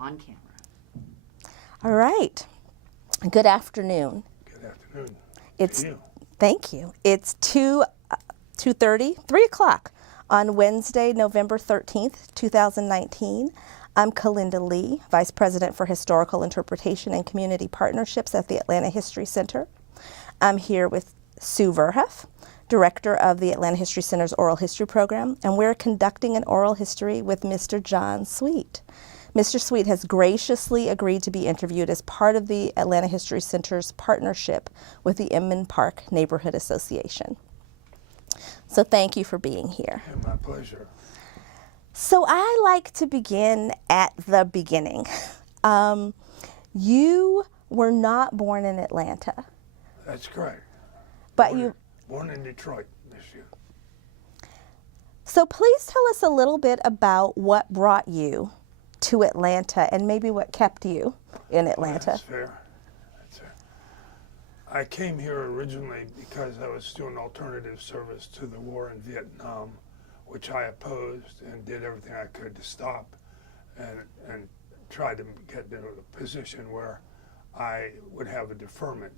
on camera. All right. Good afternoon. Good afternoon. It's To you. Thank you. It's 2:30, 3 o'clock on Wednesday, November 13th, 2019. I'm Kalinda Lee, Vice President for Historical Interpretation and Community Partnerships at the Atlanta History Center. I'm here with Sue Verhoef, Director of the Atlanta History Center's Oral History Program, and we're conducting an oral history with Mr. John Sweet. Mr. Sweet has graciously agreed to be interviewed as part of the Atlanta History Center's partnership with the Inman Park Neighborhood Association. So thank you for being here. Yeah, my pleasure. So I like to begin at the beginning. You were not born in Atlanta, That's correct. but Born- you. Born in Detroit this year. So please tell us a little bit about what brought you to Atlanta and maybe what kept you in Atlanta. That's fair. That's fair. I came here originally because I was doing alternative service to the war in Vietnam, which I opposed and did everything I could to stop, and tried to get into a position where I would have a deferment.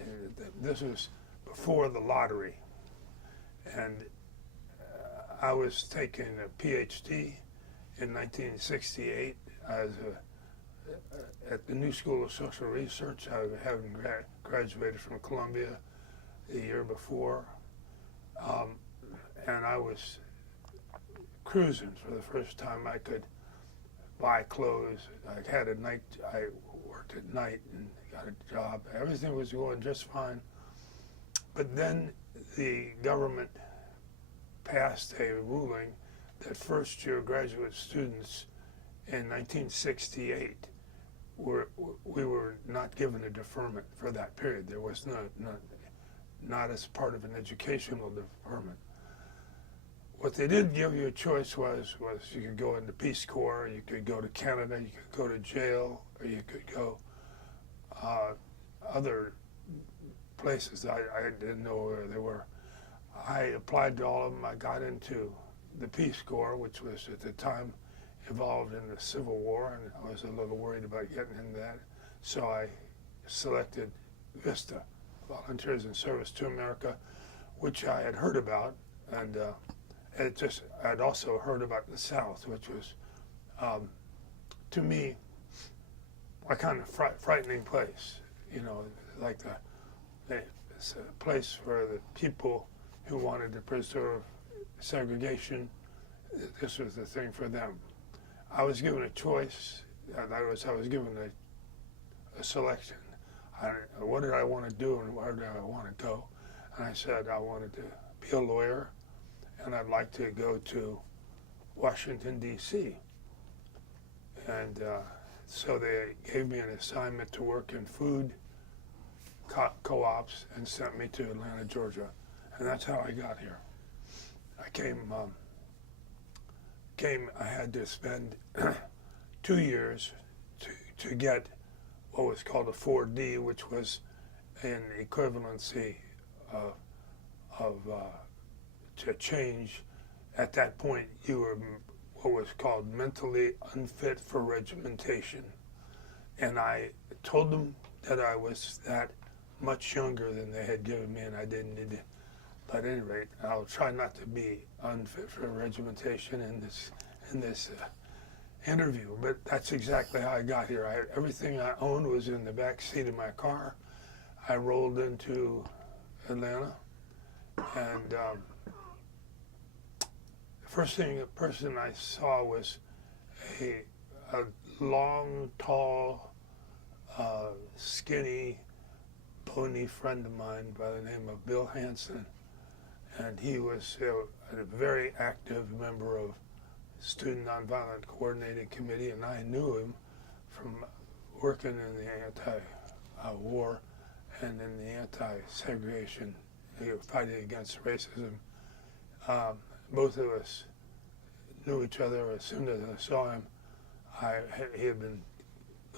And this was before the lottery, and I was taking a PhD in 1968 at the New School of Social Research. I having graduated from Columbia the year before, and I was cruising for the first time. I could buy clothes. I had a night. I worked at night and got a job. Everything was going just fine. But then the government passed a ruling that first-year graduate students in 1968 we were not given a deferment for that period. There was not as part of an educational deferment. What they did give you a choice was you could go into Peace Corps, you could go to Canada, you could go to jail, or you could go other places. I didn't know where they were. I applied to all of them. I got into the Peace Corps, which was at the time involved in the Civil War, and I was a little worried about getting into that. So I selected VISTA, Volunteers in Service to America, which I had heard about, and I'd also heard about the South, which was, to me, a kind of frightening place. You know, like it's a place where the people who wanted to preserve segregation, this was the thing for them. I was given a choice. I was given a selection. What did I want to do and where did I want to go? And I said I wanted to be a lawyer, and I'd like to go to Washington, D.C. And so they gave me an assignment to work in food co-ops and sent me to Atlanta, Georgia. And that's how I got here. I I had to spend 2 years to get what was called a 4D, which was an equivalency of to change. At that point, you were what was called mentally unfit for regimentation. And I told them that I was that much younger than they had given me, and I didn't need to. But at any rate, I'll try not to be unfit for regimentation in this interview. But that's exactly how I got here. Everything I owned was in the back seat of my car. I rolled into Atlanta, and the first person I saw was a long, tall, skinny, bony friend of mine by the name of Bill Hansen. And he was a very active member of Student Nonviolent Coordinating Committee, and I knew him from working in the anti-war and in the anti-segregation, fighting against racism. Both of us knew each other. As soon as I saw him, he had been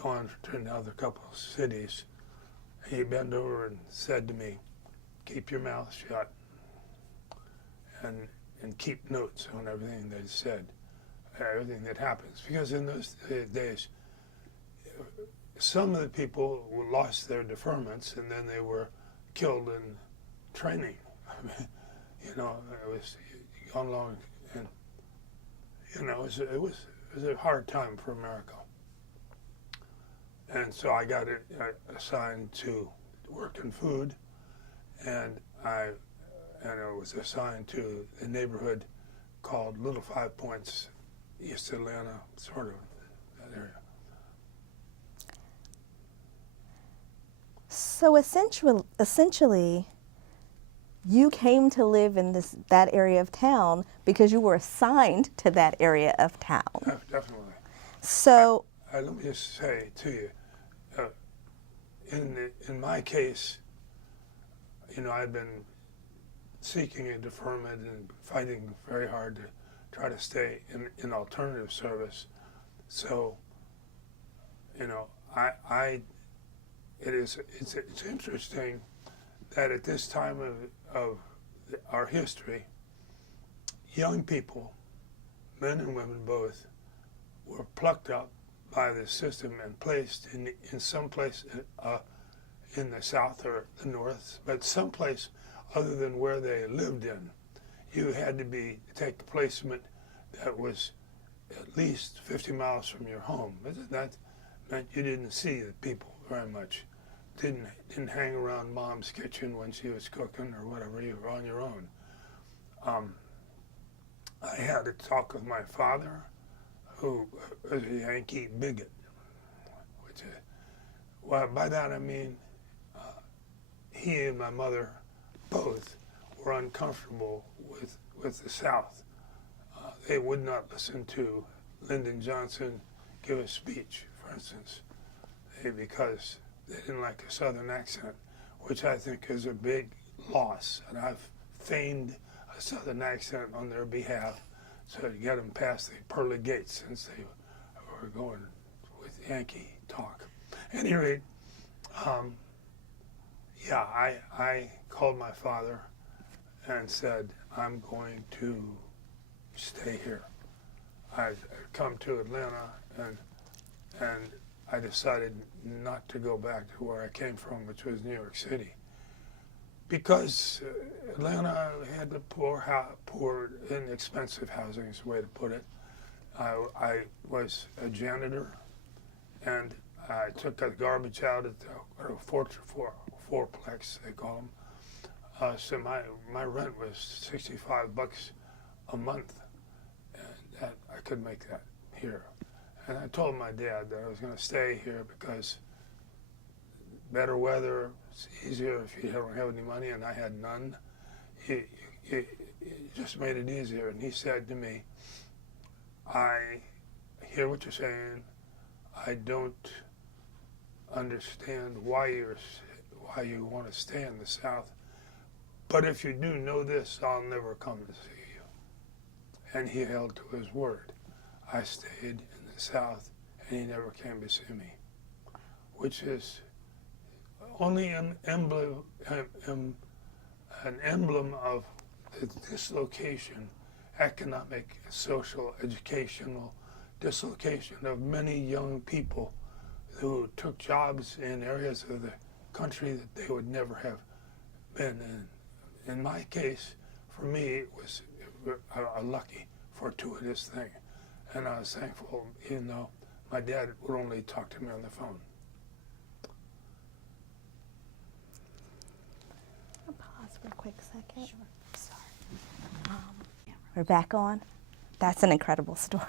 gone to another couple of cities. He bent over and said to me, "Keep your mouth shut and keep notes on everything that is said, everything that happens." Because in those days, some of the people lost their deferments, and then they were killed in training. I mean, you know, it was gone long, and you know, it was a hard time for America. And so I got assigned to work in food, and I was assigned to a neighborhood called Little Five Points, East Atlanta, sort of that area. So essentially, you came to live in that area of town because you were assigned to that area of town. Definitely. So Let me just say to you, in my case, you know, I've been seeking a deferment and fighting very hard to try to stay in alternative service. So, you know, it's interesting that at this time of our history, young people, men and women both, were plucked up by the system and placed in some place in the South or the North, but someplace other than where they lived in. You had to take a placement that was at least 50 miles from your home. That meant you didn't see the people very much. Didn't hang around mom's kitchen when she was cooking or whatever. You were on your own. I had a talk with my father, who was a Yankee bigot, which, well, by that I mean he and my mother both were uncomfortable with the South. They would not listen to Lyndon Johnson give a speech, for instance, because they didn't like a Southern accent, which I think is a big loss. And I've feigned a Southern accent on their behalf so to get them past the pearly gates, since they were going with Yankee talk. At any rate, yeah, I called my father and said, I'm going to stay here. I'd come to Atlanta, and I decided not to go back to where I came from, which was New York City, because Atlanta had the poor, inexpensive housing is the way to put it. I was a janitor, and I took the garbage out at the fourplex, they call them. So my rent was $65 a month, and that I could make that here. And I told my dad that I was going to stay here because better weather, it's easier if you don't have any money, and I had none. It just made it easier. And he said to me, I hear what you're saying. I don't understand why you want to stay in the South. But if you do know this, I'll never come to see you. And he held to his word. I stayed in the South, and he never came to see me, which is only an emblem of the dislocation, economic, social, educational dislocation of many young people who took jobs in areas of the country that they would never have been in. In my case, for me, it was a lucky, fortuitous thing. And I was thankful, even though my dad would only talk to me on the phone. I'll pause for a quick second. Sure. Sorry. We're back on. That's an incredible story.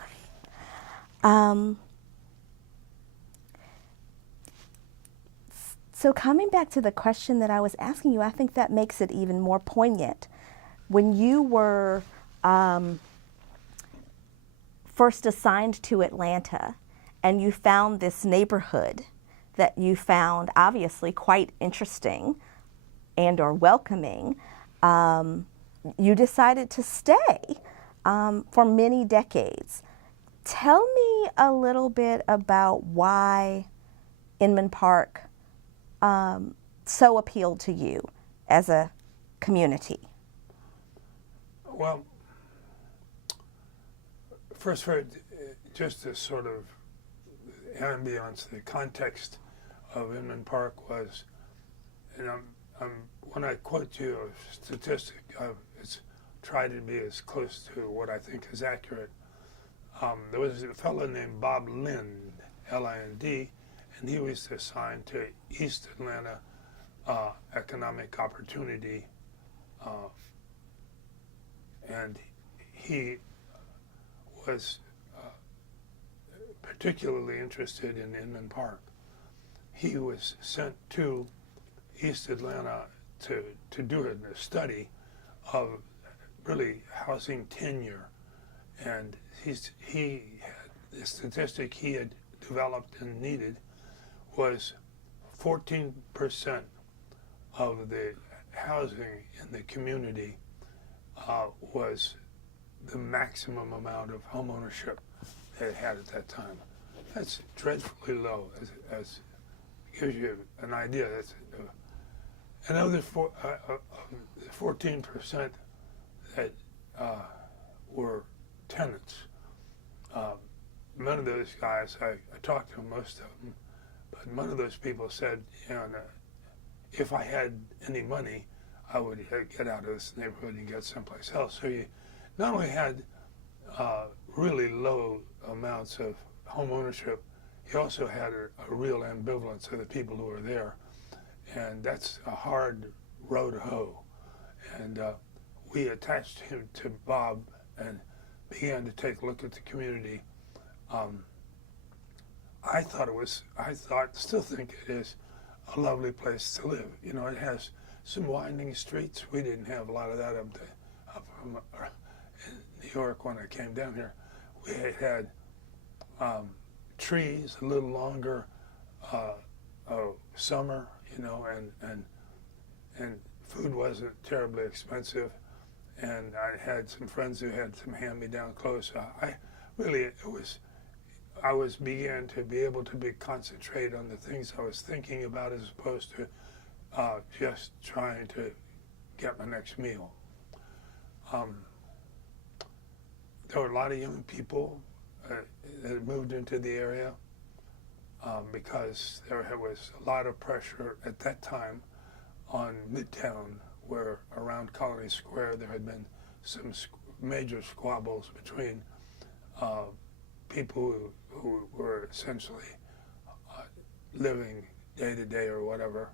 So coming back to the question that I was asking you, I think that makes it even more poignant. When you were first assigned to Atlanta and you found this neighborhood that you found obviously quite interesting and or welcoming, you decided to stay for many decades. Tell me a little bit about why Inman Park so appealed to you as a community. Well, first, just to sort of ambience, the context of Inman Park was, and when I quote you a statistic, it's try to be as close to what I think is accurate. There was a fellow named Bob Lind, L-I-N-D, and he was assigned to East Atlanta Economic Opportunity, and he was particularly interested in Inman Park. He was sent to East Atlanta to do a study of really housing tenure, and he had the statistic he had developed and needed was 14% of the housing in the community was the maximum amount of home ownership they had at that time. That's dreadfully low, as gives you an idea. That's another 14% that were tenants. None of those guys, I talked to most of them, but none of those people said, you know, if I had any money, I would get out of this neighborhood and get someplace else. So you not only had really low amounts of home ownership, you also had a real ambivalence of the people who were there. And that's a hard row to hoe. And we attached him to Bob and began to take a look at the community. Still think it is a lovely place to live. You know, it has some winding streets. We didn't have a lot of that up in New York when I came down here. We had trees, a little longer summer, you know, and food wasn't terribly expensive. And I had some friends who had some hand-me-down clothes. I began to be able to concentrate on the things I was thinking about as opposed to just trying to get my next meal. There were a lot of young people that moved into the area because there was a lot of pressure at that time on Midtown, where around Colony Square there had been some major squabbles between people who were essentially living day to day or whatever.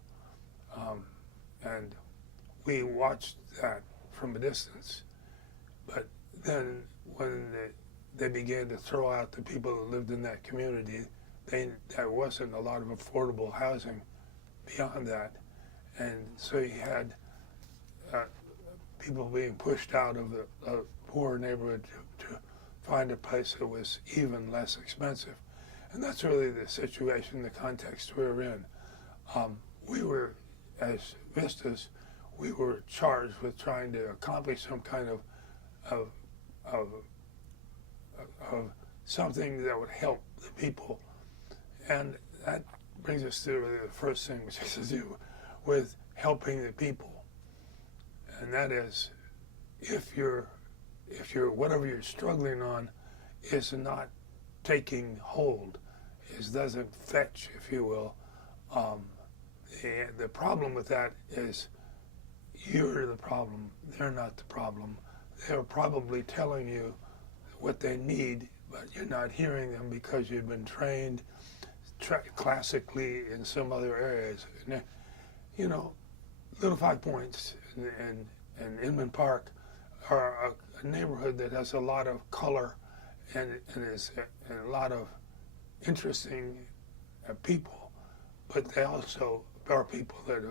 And we watched that from a distance. But then when they began to throw out the people that lived in that community, there wasn't a lot of affordable housing beyond that. And so you had people being pushed out of the poor neighborhood to find a place that was even less expensive. And that's really the situation, the context we were in. We were, as Vistas, we were charged with trying to accomplish some kind of something that would help the people. And that brings us to really the first thing, which has to do with helping the people. And that is, if whatever you're struggling on is not taking hold, doesn't fetch, if you will, the problem with that is you're the problem, they're not the problem. They're probably telling you what they need, but you're not hearing them because you've been trained classically in some other areas. And, you know, Little Five Points and Inman Park are a neighborhood that has a lot of color and a lot of interesting people, but they also are people that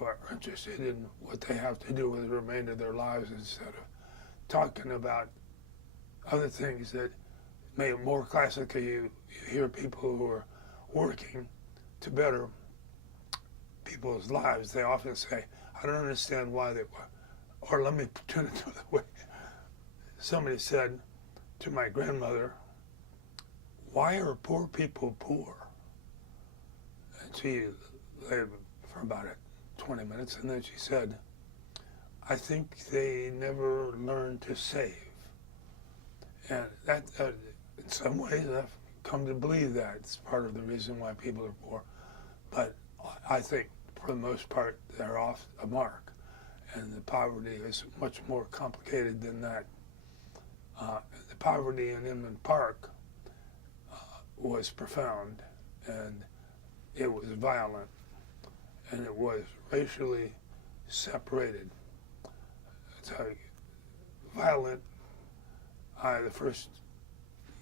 are interested in what they have to do with the remainder of their lives instead of talking about other things that may more classically you hear people who are working to better people's lives. They often say, I don't understand why they were, or let me turn it the way. Somebody said to my grandmother, why are poor people poor? And she lay for about 20 minutes, and then she said, I think they never learned to save. And that in some ways, I've come to believe that. It's part of the reason why people are poor. But I think, for the most part, they're off a mark. And the poverty is much more complicated than that. The poverty in Inman Park was profound, and it was violent, and it was racially separated. It's violent. The first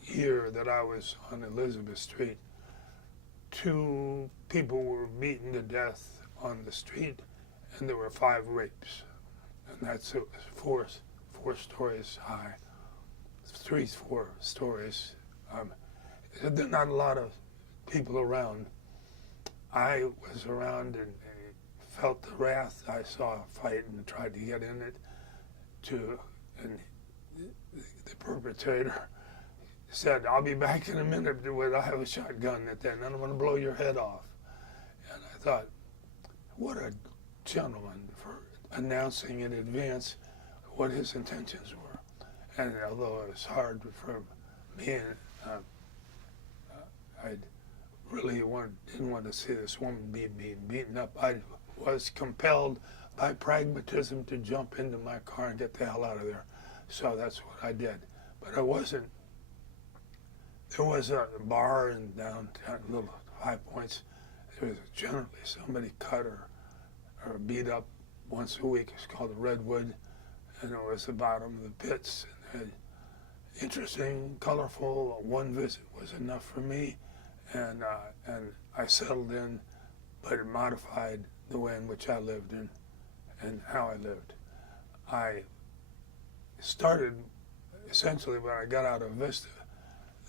year that I was on Elizabeth Street, 2 people were beaten to death on the street, and there were 5 rapes. And that's 4 stories high, 3-4 stories. There are not a lot of people around. I was around and felt the wrath. I saw a fight and tried to get in it. And the perpetrator said, "I'll be back in a minute with I have a shotgun at that, and I'm going to blow your head off." And I thought, what a gentleman for announcing in advance what his intentions were. And although it was hard for me, and I really didn't want to see this woman being beaten up, I was compelled by pragmatism to jump into my car and get the hell out of there. So that's what I did. But there was a bar in downtown, little High Points. There was generally somebody cut or beat up once a week. It's called the Redwood, and it was the bottom of the pits. And interesting, colorful. One visit was enough for me, and I settled in, but it modified the way in which I lived and how I lived. I started essentially when I got out of Vista.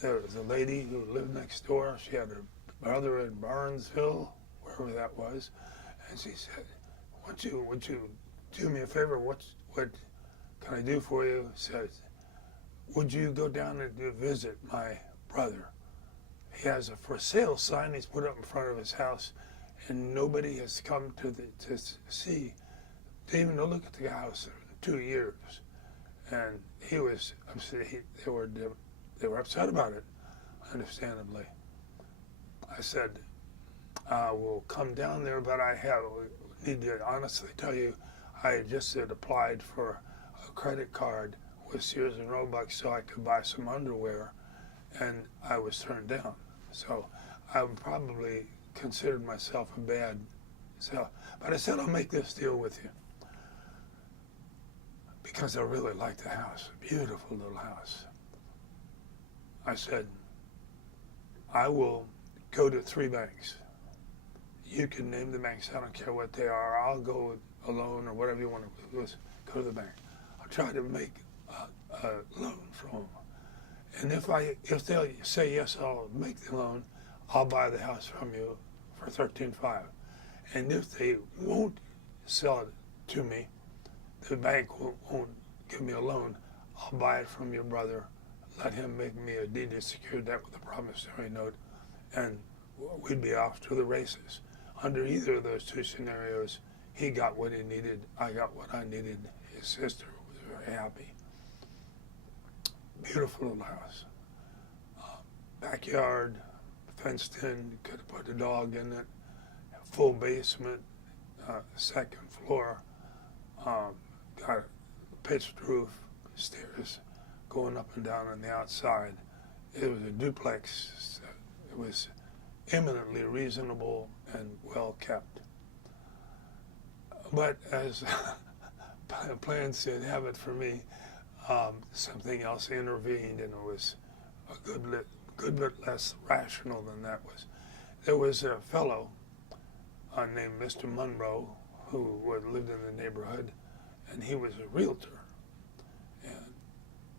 There was a lady who lived next door. She had her brother in Barnesville, wherever that was, and she said, would you do me a favor? What can I do for you?" Said, "Would you go down and visit my brother? He has a for sale sign he's put up in front of his house, and nobody has come to see, to even to look at the house in 2 years." And he was upset. They were upset about it, understandably. I said, "I will come down there, but I need to honestly tell you, I just had applied for a credit card with Sears and Roebuck so I could buy some underwear, and I was turned down. So I probably considered myself a bad sell. But I said, I'll make this deal with you, because I really liked the house, a beautiful little house. I said, I will go to 3 banks. You can name the banks, I don't care what they are. I'll go alone or whatever you want to do, is go to the bank. I'll try to make a loan from them. And if they'll say yes, I'll make the loan, I'll buy the house from you for $13,500. And if they won't sell it to me, the bank won't give me a loan, I'll buy it from your brother, let him make me a deed to secure debt with a promissory note, and we'd be off to the races. Under either of those 2 scenarios, he got what he needed, I got what I needed, his sister was very happy. Beautiful little house. Backyard, fenced in, could have put a dog in it, full basement, 2nd floor, got a pitched roof, stairs going up and down on the outside. It was a duplex. It was eminently reasonable and well kept. But as plans didn't have it for me, something else intervened, and it was a good bit less rational than that was. There was a fellow named Mr. Monroe who lived in the neighborhood, and he was a realtor. And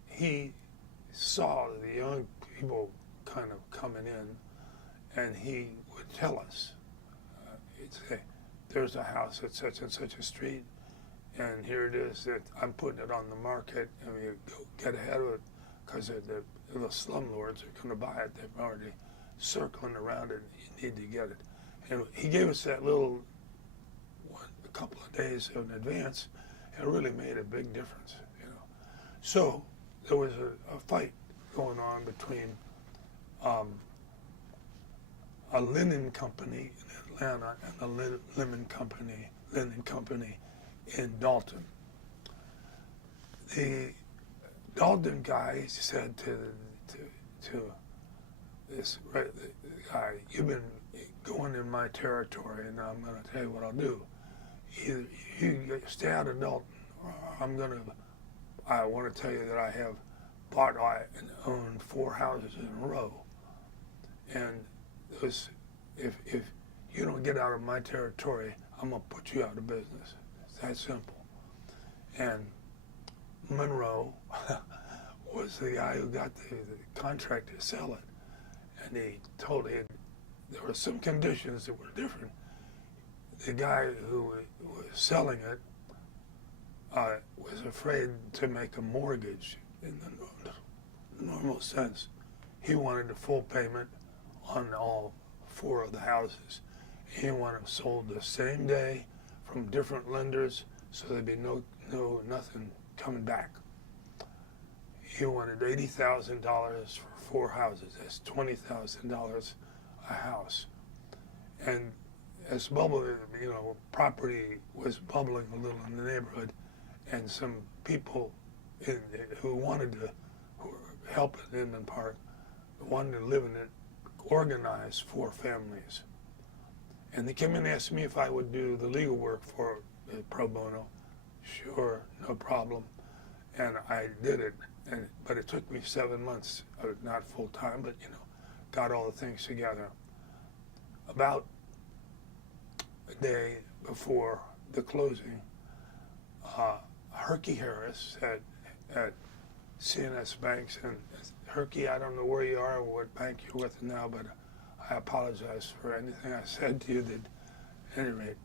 he saw the young people kind of coming in, and he would tell us, he'd say, there's a house at such and such a street, and here it is that I'm putting it on the market, and you go get ahead of it, because the slumlords are going to buy it. They're already circling around it, and you need to get it. And he gave us that little, a couple of days in advance. It really made a big difference, you know. So there was a fight going on between a linen company in Atlanta and a linen company in Dalton. The Dalton guy said to this guy, "You've been going in my territory, and I'm going to tell you what I'll do. Either you stay out of Dalton, or I want to tell you that I have bought and owned 4 houses in a row, and if you don't get out of my territory, I'm going to put you out of business. It's that simple." And Monroe was the guy who got the contract to sell it, and he told him there were some conditions that were different. The guy who was selling it was afraid to make a mortgage in the normal sense. He wanted a full payment on all 4 of the houses. He wanted them sold the same day from different lenders, so there'd be nothing coming back. He wanted $80,000 for 4 houses. That's $20,000 a house. And as property was bubbling a little in the neighborhood, and some people who wanted to help in Inman Park wanted to live in it, organized 4 families. And they came in and asked me if I would do the legal work for pro bono. Sure, no problem. And I did it. But it took me 7 months, not full time, but got all the things together. About a day before the closing, Herky Harris at CNS Banks, and Herky, I don't know where you are or what bank you're with now, but I apologize for anything I said to you that, at any rate,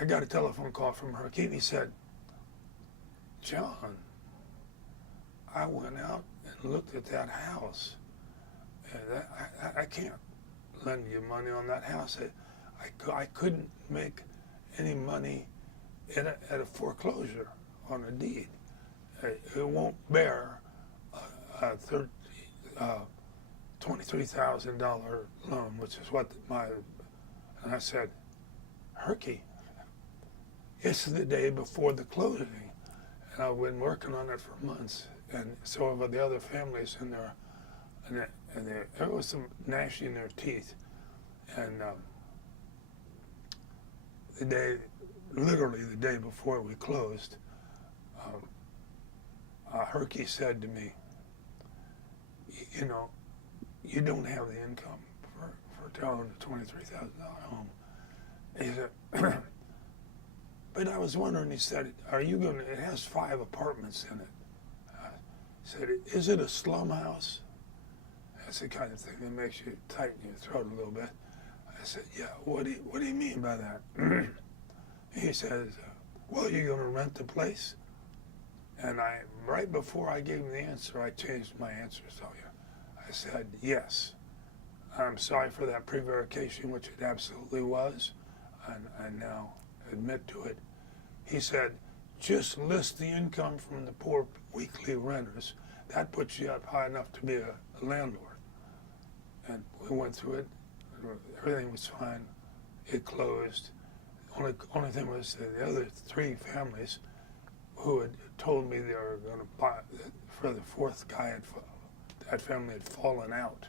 I got a telephone call from Herky, and he said, "John, I went out and looked at that house, and I can't lend you money on that house. I couldn't make any money at a foreclosure on a deed. It won't bear a $23,000 loan, which is what and I said, "Herky, it's the day before the closing, and I've been working on it for months, and so have the other families in there, and there was some gnashing their teeth, and literally the day before we closed, Herky said to me, you don't have the income to own a $23,000 home." He said, "But I was wondering," he said, it has 5 apartments in it. He said, "Is it a slum house?" That's the kind of thing that makes you tighten your throat a little bit. I said, "Yeah, what do you mean by that?" He says, "Well, you're going to rent the place?" And right before I gave him the answer, I changed my answer. So I said, "Yes, I'm sorry for that prevarication," which it absolutely was, and I now admit to it. He said, "Just list the income from the poor weekly renters. That puts you up high enough to be a landlord." And we went through it. Everything was fine. It closed. Only thing was that the other 3 families who had told me they were going to buy, for the 4th guy, that family had fallen out,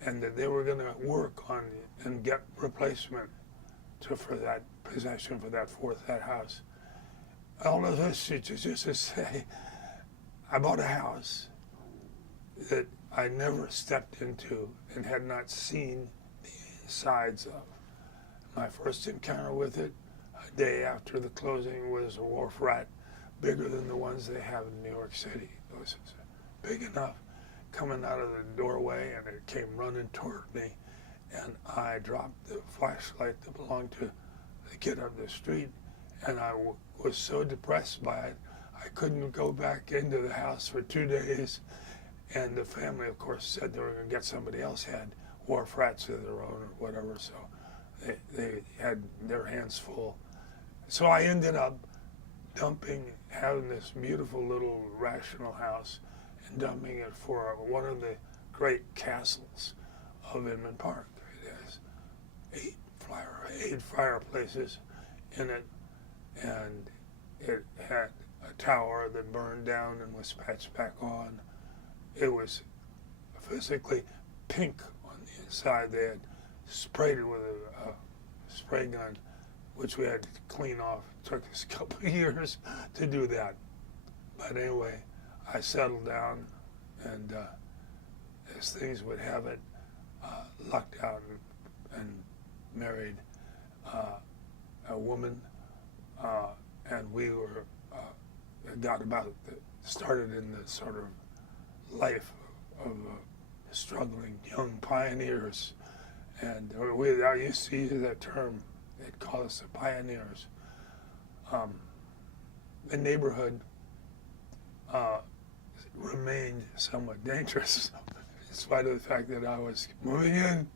and that they were going to work on and get replacement for that possession, for that house. All of this is just to say, I bought a house that I never stepped into and had not seen the insides of. My first encounter with it, a day after the closing, was a wharf rat bigger than the ones they have in New York City. It was big enough, coming out of the doorway, and it came running toward me, and I dropped the flashlight that belonged to the kid up the street, and I was so depressed by it, I couldn't go back into the house for 2 days, and the family, of course, said they were going to get somebody else had wharf rats of their own or whatever, so they had their hands full. So I ended up having this beautiful little rational house and dumping it for one of the great castles of Inman Park. eight fireplaces in it, and it had a tower that burned down and was patched back on. It was physically pink on the inside. They had sprayed it with a spray gun, which we had to clean off. It took us a couple of years to do that. But anyway, I settled down, and as things would have it, lucked out and married a woman, and we were started in the sort of life of struggling young pioneers, and I used to use that term. They'd call us the pioneers. The neighborhood remained somewhat dangerous, in spite of the fact that I was moving in.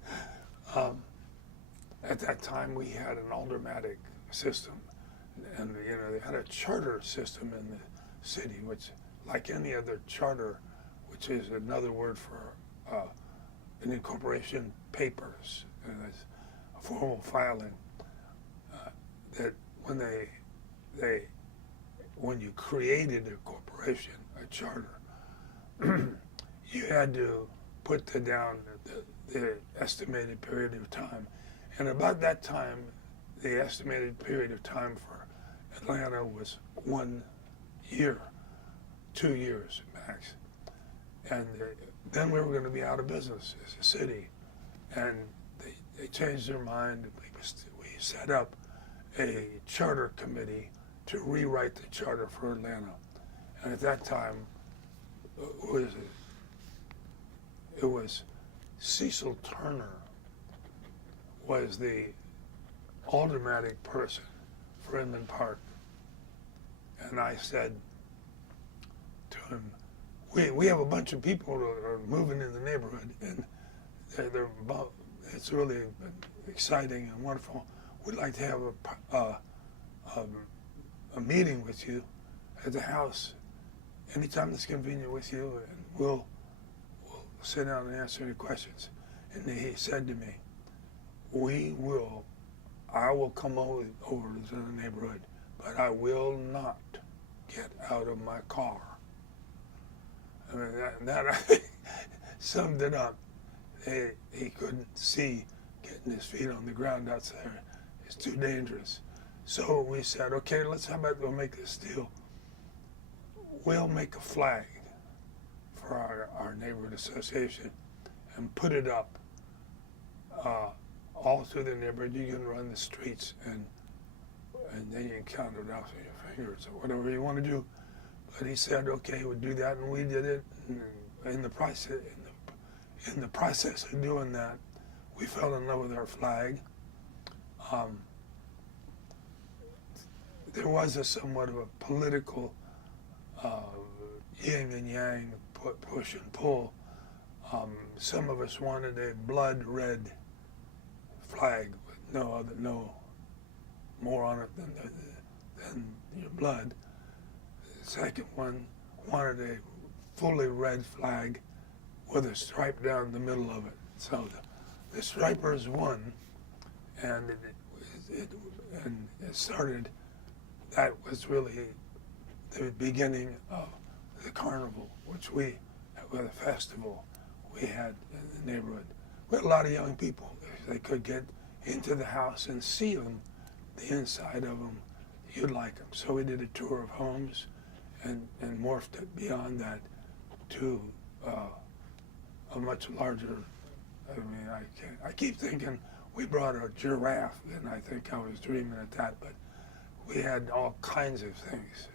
At that time, we had an aldermatic system, and they had a charter system in the city, which, like any other charter, which is another word for an incorporation papers, and it's a formal filing. That when you created a corporation, a charter, you had to put down the estimated period of time. And about that time, the estimated period of time for Atlanta was 1 year, 2 years max. And then we were going to be out of business as a city. And they changed their mind. We set up a charter committee to rewrite the charter for Atlanta. And at that time, it was Cecil Turner was the aldermatic person for Inman Park. And I said to him, we have a bunch of people that are moving in the neighborhood, and it's really exciting and wonderful. We'd like to have a meeting with you at the house anytime that's convenient with you, and we'll sit down and answer any questions. And he said to me, I will come over to the neighborhood, but I will not get out of my car. I mean, that I think summed it up. He couldn't see getting his feet on the ground outside. It's too dangerous. So we said, okay, how about we'll make this deal. We'll make a flag for our neighborhood association and put it up all through the neighborhood. You can run the streets and then you can count it out with your fingers or whatever you want to do. But he said, okay, we'll do that, and we did it. And in the process of doing that, we fell in love with our flag. There was a somewhat of a political yin and yang, push and pull. Some of us wanted a blood red flag with no more on it than your blood. The second one wanted a fully red flag with a stripe down the middle of it. So the stripers won, and it started. That was really the beginning of the carnival, which with a festival we had in the neighborhood. We had a lot of young people. If they could get into the house and see them, the inside of them, you'd like them. So we did a tour of homes and morphed it beyond that to a much larger, I keep thinking we brought a giraffe, and I think I was dreaming at that, but we had all kinds of things.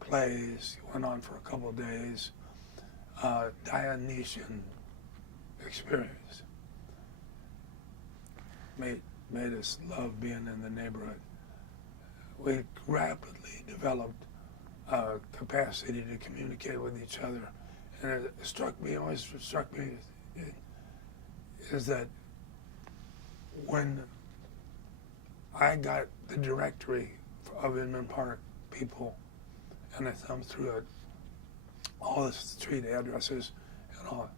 Plays, went on for a couple of days, Dionysian experience. Made us love being in the neighborhood. We rapidly developed capacity to communicate with each other. And it always struck me, is that when I got the directory of Inman Park people, and I thumbed through it, all the street addresses and all,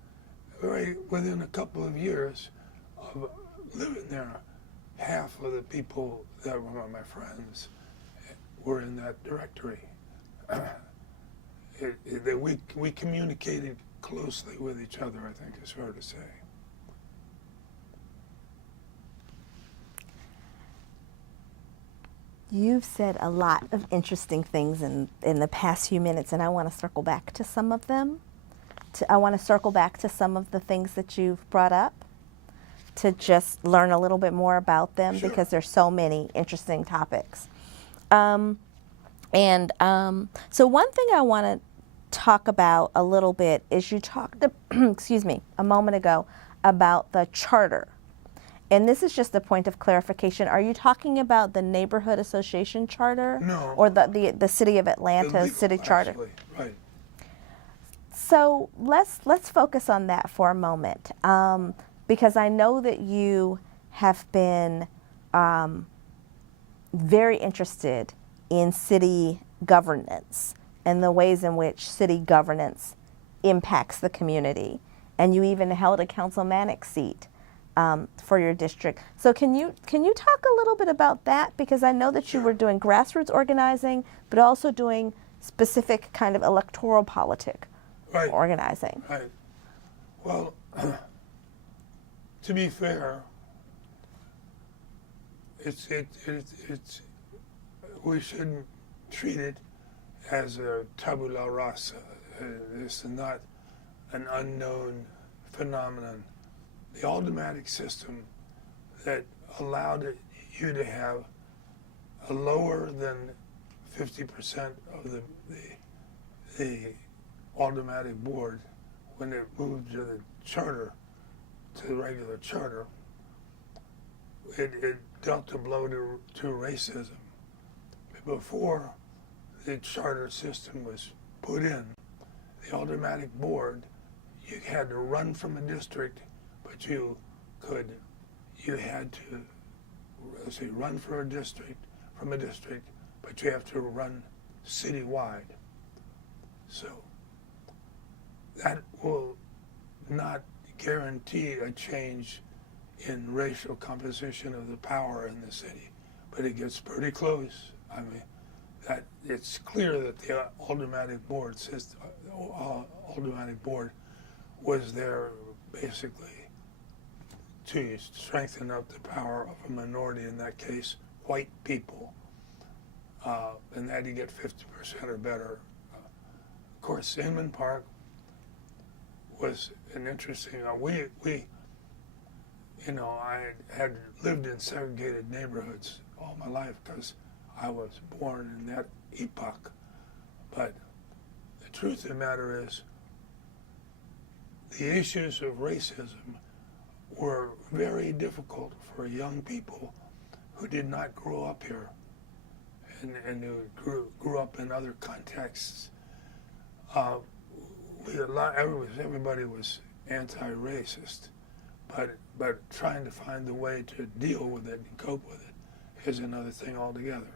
within a couple of years of living there, half of the people that were my friends were in that directory. We communicated closely with each other, I think is fair to say. You've said a lot of interesting things in the past few minutes, and I want to circle back to some of them. I want to circle back to some of the things that you've brought up to just learn a little bit more about them, Sure. because there's so many interesting topics. So one thing I want to talk about a little bit is you talked, excuse me, a moment ago about the charter. And this is just a point of clarification. Are you talking about the Neighborhood Association Charter? No. Or the City of Atlanta Illegal, City Charter? actually, right. So let's focus on that for a moment, because I know that you have been very interested in city governance and the ways in which city governance impacts the community, and you even held a councilmanic seat for your district. So can you talk a little bit about that? Because I know that you were doing grassroots organizing, but also doing specific kind of electoral politic Right. organizing. Right. Well, to be fair, it's we shouldn't treat it as a tabula rasa. This is not an unknown phenomenon. The automatic system that allowed you to have a lower than 50% of the automatic board when it moved to the charter, to the regular charter, it dealt a blow to racism. Before the charter system was put in, the automatic board, you had to run from a district, but you had to, let's say, run for a district, from a district, but you have to run citywide. So that will not guarantee a change in racial composition of the power in the city, but it gets pretty close. I mean, that it's clear that the automatic board system, automatic board, was there basically to strengthen up the power of a minority, in that case, white people, and that you get 50% or better. Of course, Inman Park was an interesting. I had lived in segregated neighborhoods all my life because I was born in that epoch. But the truth of the matter is, the issues of racism were very difficult for young people who did not grow up here and who grew up in other contexts. Everybody was anti-racist, but trying to find the way to deal with it and cope with it is another thing altogether.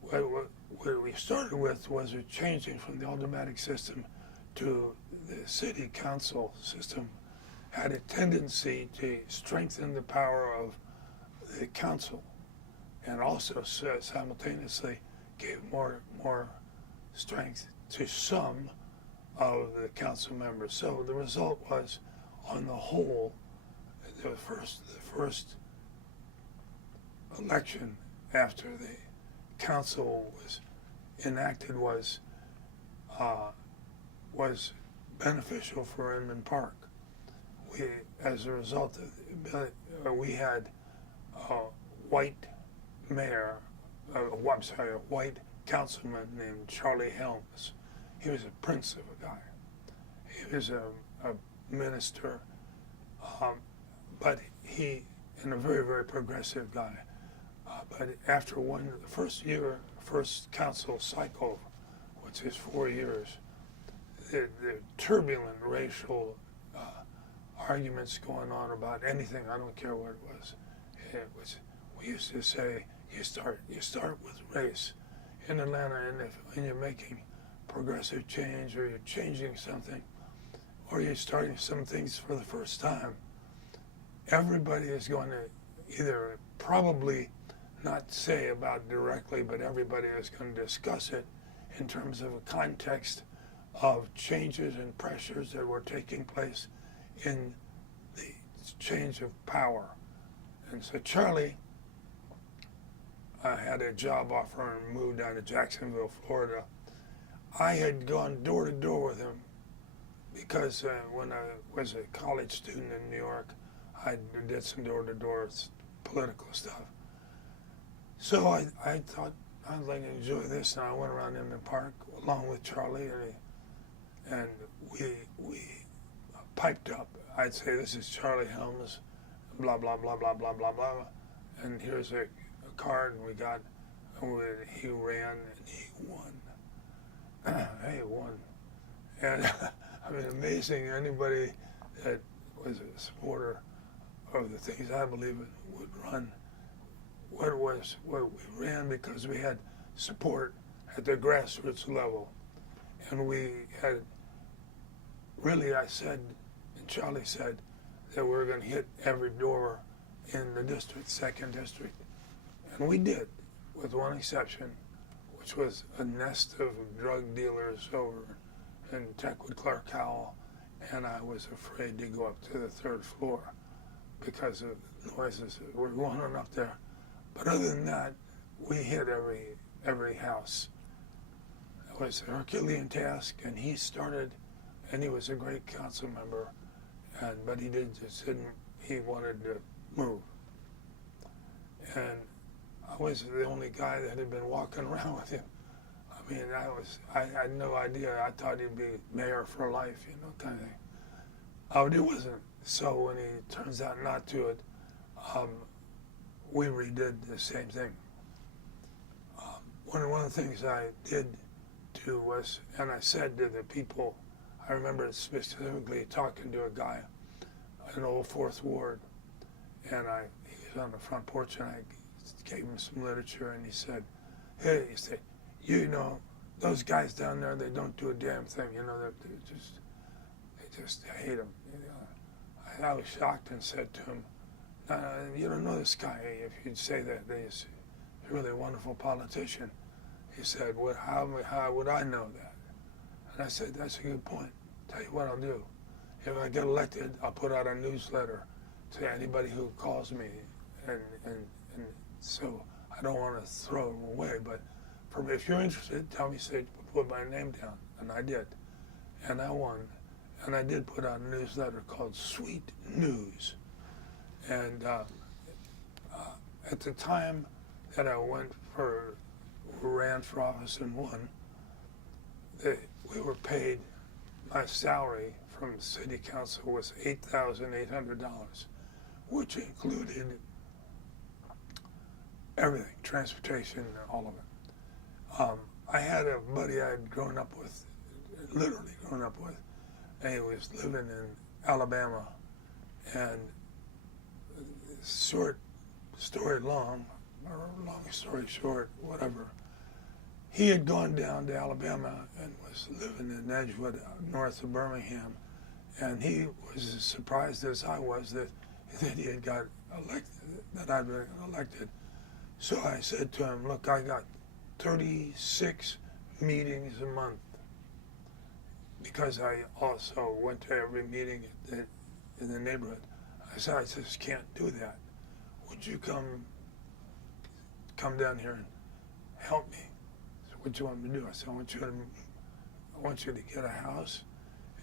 What we started with was a changing from the automatic system to the city council system had a tendency to strengthen the power of the council, and also simultaneously gave more strength to some of the council members. So the result was, on the whole, the first election after the council was enacted was beneficial for Inman Park. As a result of we had a white mayor, a white councilman named Charlie Helms. He was a prince of a guy. He was a minister, but and a very, very progressive guy. But after the first council cycle, which is 4 years, the turbulent racial arguments going on about anything, I don't care what it was. We used to say, you start with race in Atlanta, and when you're making progressive change, or you're changing something, or you're starting some things for the first time, everybody is going to either probably not say about directly, but everybody is going to discuss it in terms of a context of changes and pressures that were taking place in the change of power. And so Charlie had a job offer and moved down to Jacksonville, Florida. I had gone door to door with him because when I was a college student in New York, I did some door to door political stuff. So I thought I'd like to enjoy this, and I went around in the park along with Charlie, and we piped up. I'd say, "This is Charlie Helms, blah blah blah blah blah blah blah," and here's a card, and he ran and he won. He won, and I mean, amazing. Anybody that was a supporter of the things I believe in would run. What we ran because we had support at the grassroots level, and we had really, I said, and Charlie said, that we were going to hit every door in the district, 2nd District, and we did, with one exception, which was a nest of drug dealers over in Techwood, Clark Howell, and I was afraid to go up to the 3rd floor because of noises that were going on up there. But other than that, we hit every house. It was a Herculean task, and he started, and he was a great council member, but he he wanted to move. And I was the only guy that had been walking around with him. I mean, I had no idea. I thought he'd be mayor for life, kind of thing. But it wasn't. So when he turns out not to it, we redid the same thing. One of the things I did do was, and I said to the people, I remember specifically talking to a guy in Old 4th Ward, and he was on the front porch, and I gave him some literature, and he said, "Hey," he said, those guys down there, they don't do a damn thing, they just hate them. I was shocked and said to him, "You don't know this guy. If you'd say that, he's a really wonderful politician." He said, "Well, how would I know that?" And I said, "That's a good point. Tell you what I'll do. If I get elected, I'll put out a newsletter to anybody who calls me, and so I don't want to throw them away, but if you're interested, tell me, say, put my name down." And I did, and I won. And I did put out a newsletter called Sweet News. And at the time that I ran for office and won, we were paid, my salary from the city council was $8,800, which included everything, transportation, all of it. I had a buddy I had literally grown up with, and he was living in Alabama, and short story long, or long story short, whatever, he had gone down to Alabama and was living in Edgewood, north of Birmingham, and he was as surprised as I was that he had got elected, that I'd been elected. So I said to him, "Look, I got 36 meetings a month, because I also went to every meeting in the neighborhood." I said, "I just can't do that. Would you come down here and help me?" So what do you want me to do? I said, I want you to get a house,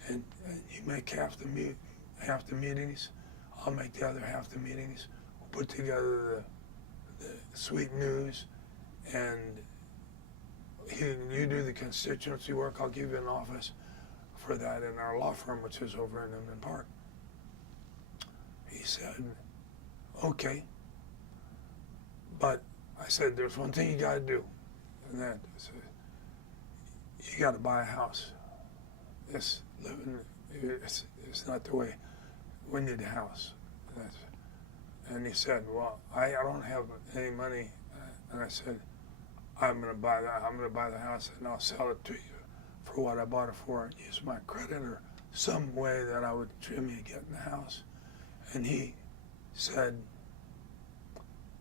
and you make half the meetings. I'll make the other half the meetings. We'll put together the Sweet News, and you do the constituency work. I'll give you an office for that in our law firm, which is over in Inman Park. He said, "Okay." But I said, "There's one thing you got to do, and that is you got to buy a house. It's not the way. We need a house." And he said, "Well, I don't have any money." And I said, I'm going to buy the house, and I'll sell it to you for what I bought it for, and use my credit or some way that I would trim you getting the house." And he said,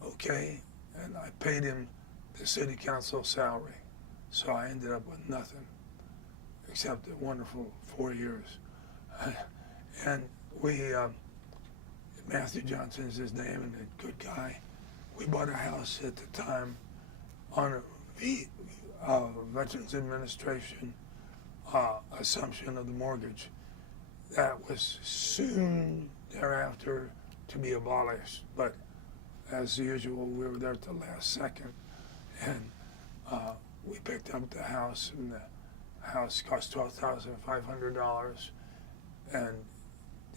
okay, and I paid him the city council salary. So I ended up with nothing except a wonderful 4 years. And we, Matthew Johnson's his name and a good guy. We bought a house at the time on a Veterans Administration assumption of the mortgage. That was soon thereafter to be abolished, but as usual, we were there at the last second, and we picked up the house, and the house cost $12,500, and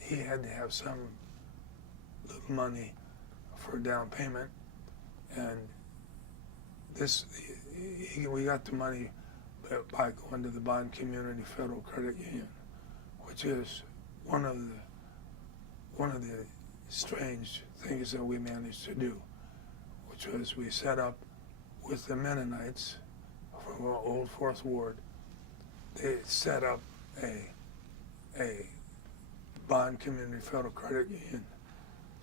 he had to have some little money for a down payment, and we got the money by going to the Bond Community Federal Credit Union, which is one of the strange things that we managed to do, which was we set up with the Mennonites from Old Fourth Ward. They set up a Bond Community Federal Credit Union,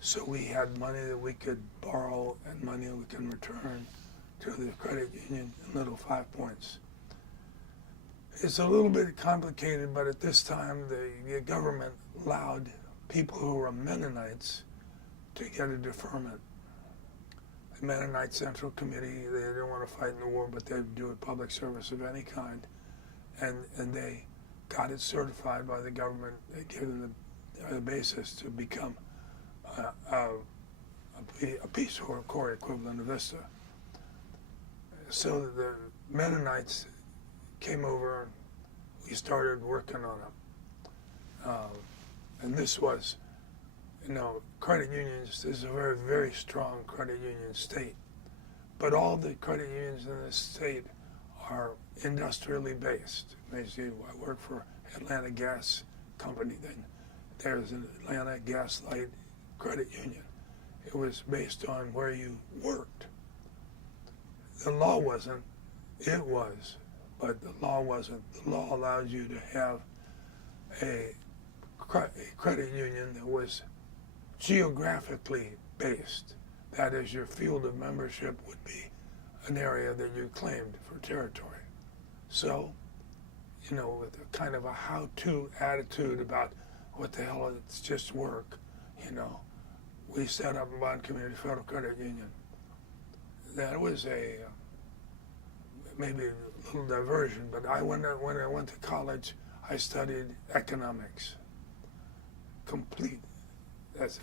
so we had money that we could borrow and money that we can return to the credit union in little 5 points. It's a little bit complicated, but at this time the government allowed people who were Mennonites to get a deferment. The Mennonite Central Committee, they didn't want to fight in the war, but they'd do a public service of any kind, and they got it certified by the government. They gave them the basis to become a Peace Corps equivalent of VISTA. So the Mennonites came over and we started working on it. And this was, credit unions, this is a very, very strong credit union state. But all the credit unions in this state are industrially based. Basically, I work for Atlanta Gas Company, then there's an Atlanta Gas Light Credit Union. It was based on where you worked. The law wasn't, it was, but the law wasn't. The law allowed you to have a credit union that was geographically based. That is, your field of membership would be an area that you claimed for territory. So, with a kind of a how-to attitude about what the hell, it's just work, we set up a Bond Community Federal Credit Union. That was maybe a little diversion, but when I went to college, I studied economics. Complete. That's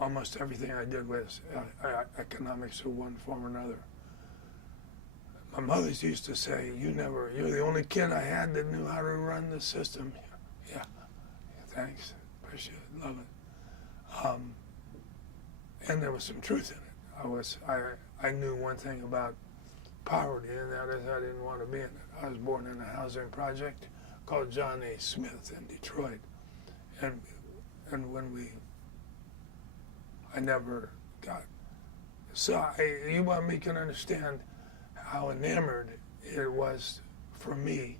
almost everything I did was economics of one form or another. My mother's used to say, you're the only kid I had that knew how to run the system. Yeah, thanks, appreciate it, love it. And there was some truth in it. I knew one thing about poverty, and that is I didn't want to be in it. I was born in a housing project called John A. Smith in Detroit. And I never got, so you want me can understand how enamored it was for me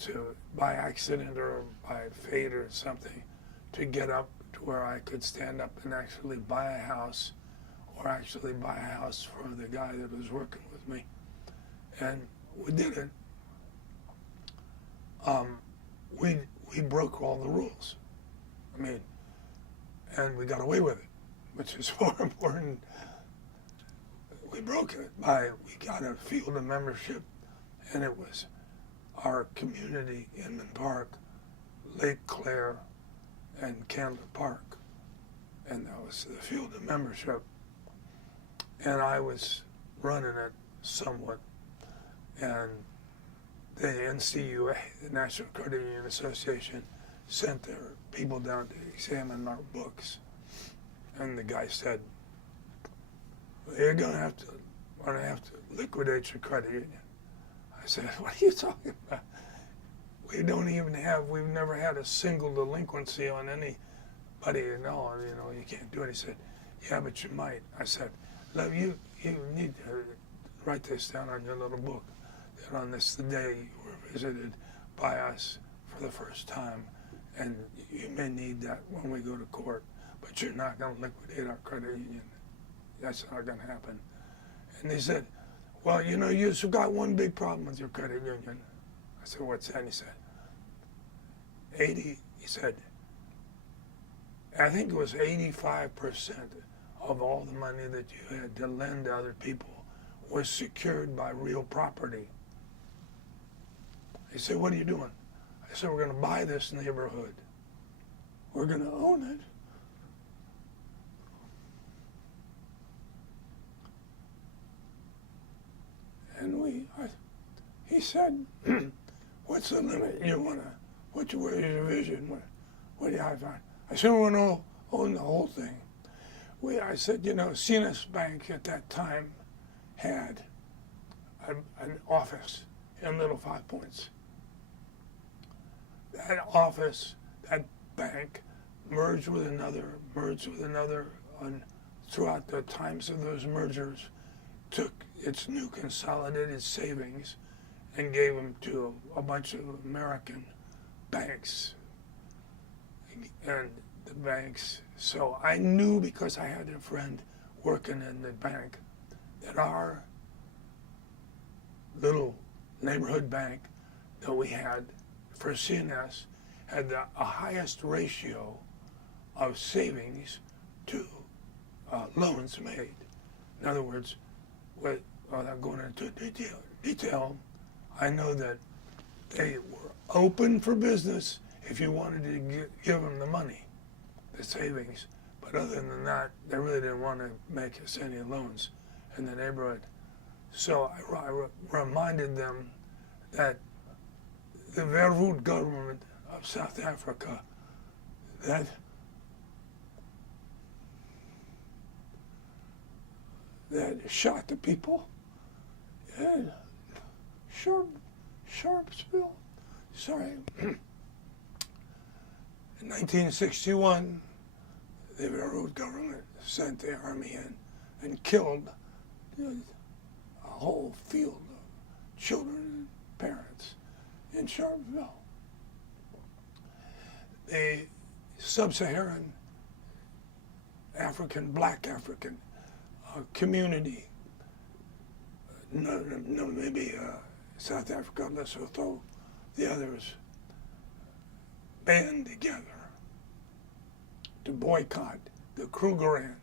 to, by accident or by fate or something, to get up to where I could stand up and actually buy a house, or actually buy a house for the guy that was working with me. And we did it. We broke all the rules. And we got away with it, which is more important. We broke it we got a field of membership, and it was our community, Inman Park, Lake Claire, and Candler Park. And that was the field of membership. And I was running it somewhat. And the NCUA, the National Credit Union Association, sent their people down to examine our books. And the guy said, you're going to have to liquidate your credit union. I said, what are you talking about? We've never had a single delinquency on anybody, you can't do it. He said, yeah, but you might. I said, look, you need to write this down on your little book, that on this the day you were visited by us for the first time, and you may need that when we go to court, but you're not going to liquidate our credit union. that's not going to happen. And they said, well, you know, you've got one big problem with your credit union. I said, what's that? And he said, I think it was 85% of all the money that you had to lend to other people was secured by real property. He said, what are you doing? I said, we're going to buy this neighborhood. We're going to own it. And he said, what's the limit you want to, where's your vision? What do you have? I said, we want to own the whole thing. I said, you know, Cenas Bank at that time had an office in Little Five Points. That office, that bank, merged with another, and throughout the times of those mergers, took its new consolidated savings and gave them to a bunch of American banks. And the banks, so I knew, because I had a friend working in the bank, that our little neighborhood bank that we had for CNS had the highest ratio of savings to loans made. In other words, without going into detail, I know that they were open for business if you wanted to give them the money, the savings. But other than that, they really didn't want to make us any loans in the neighborhood. So I reminded them that the Verwoerd government of South Africa, that shot the people in Sharpeville. In 1961, the Verwoerd government sent the army in and killed a whole field of children and parents in Sharpeville. The sub-Saharan black African community, maybe South Africa, Lesotho, the others, band together to boycott the Krugerrand.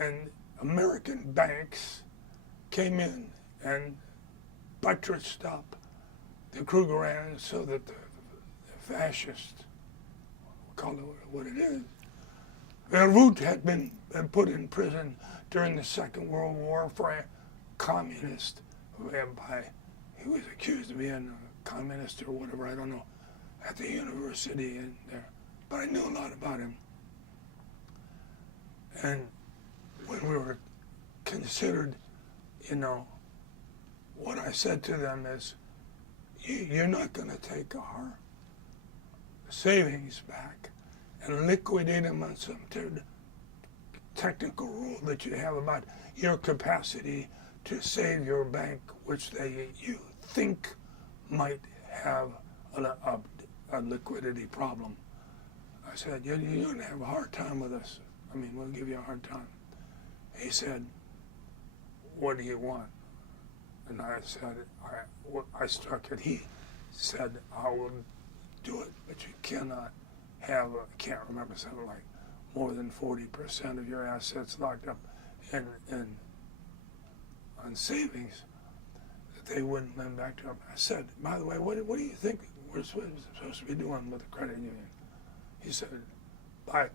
And American banks came in and buttressed up the Krugerrand so that the fascists, we'll call it what it is, Verwoerd had been put in prison during the Second World War for a communist, he was accused of being a communist or whatever, I don't know, at the university in there. But I knew a lot about him. And when we were considered, you know, what I said to them is, you're not going to take our savings back and liquidate them on some technical rule that you have about your capacity to save your bank, which you think might have a liquidity problem. I said, you're going to have a hard time with us. I mean, we'll give you a hard time. He said, what do you want? And I said, I struck it. He said, I will do it, but you cannot have, I can't remember, something like more than 40% of your assets locked up on savings that they wouldn't lend back to them. I said, by the way, what do you think we're supposed to be doing with the credit union? He said, buy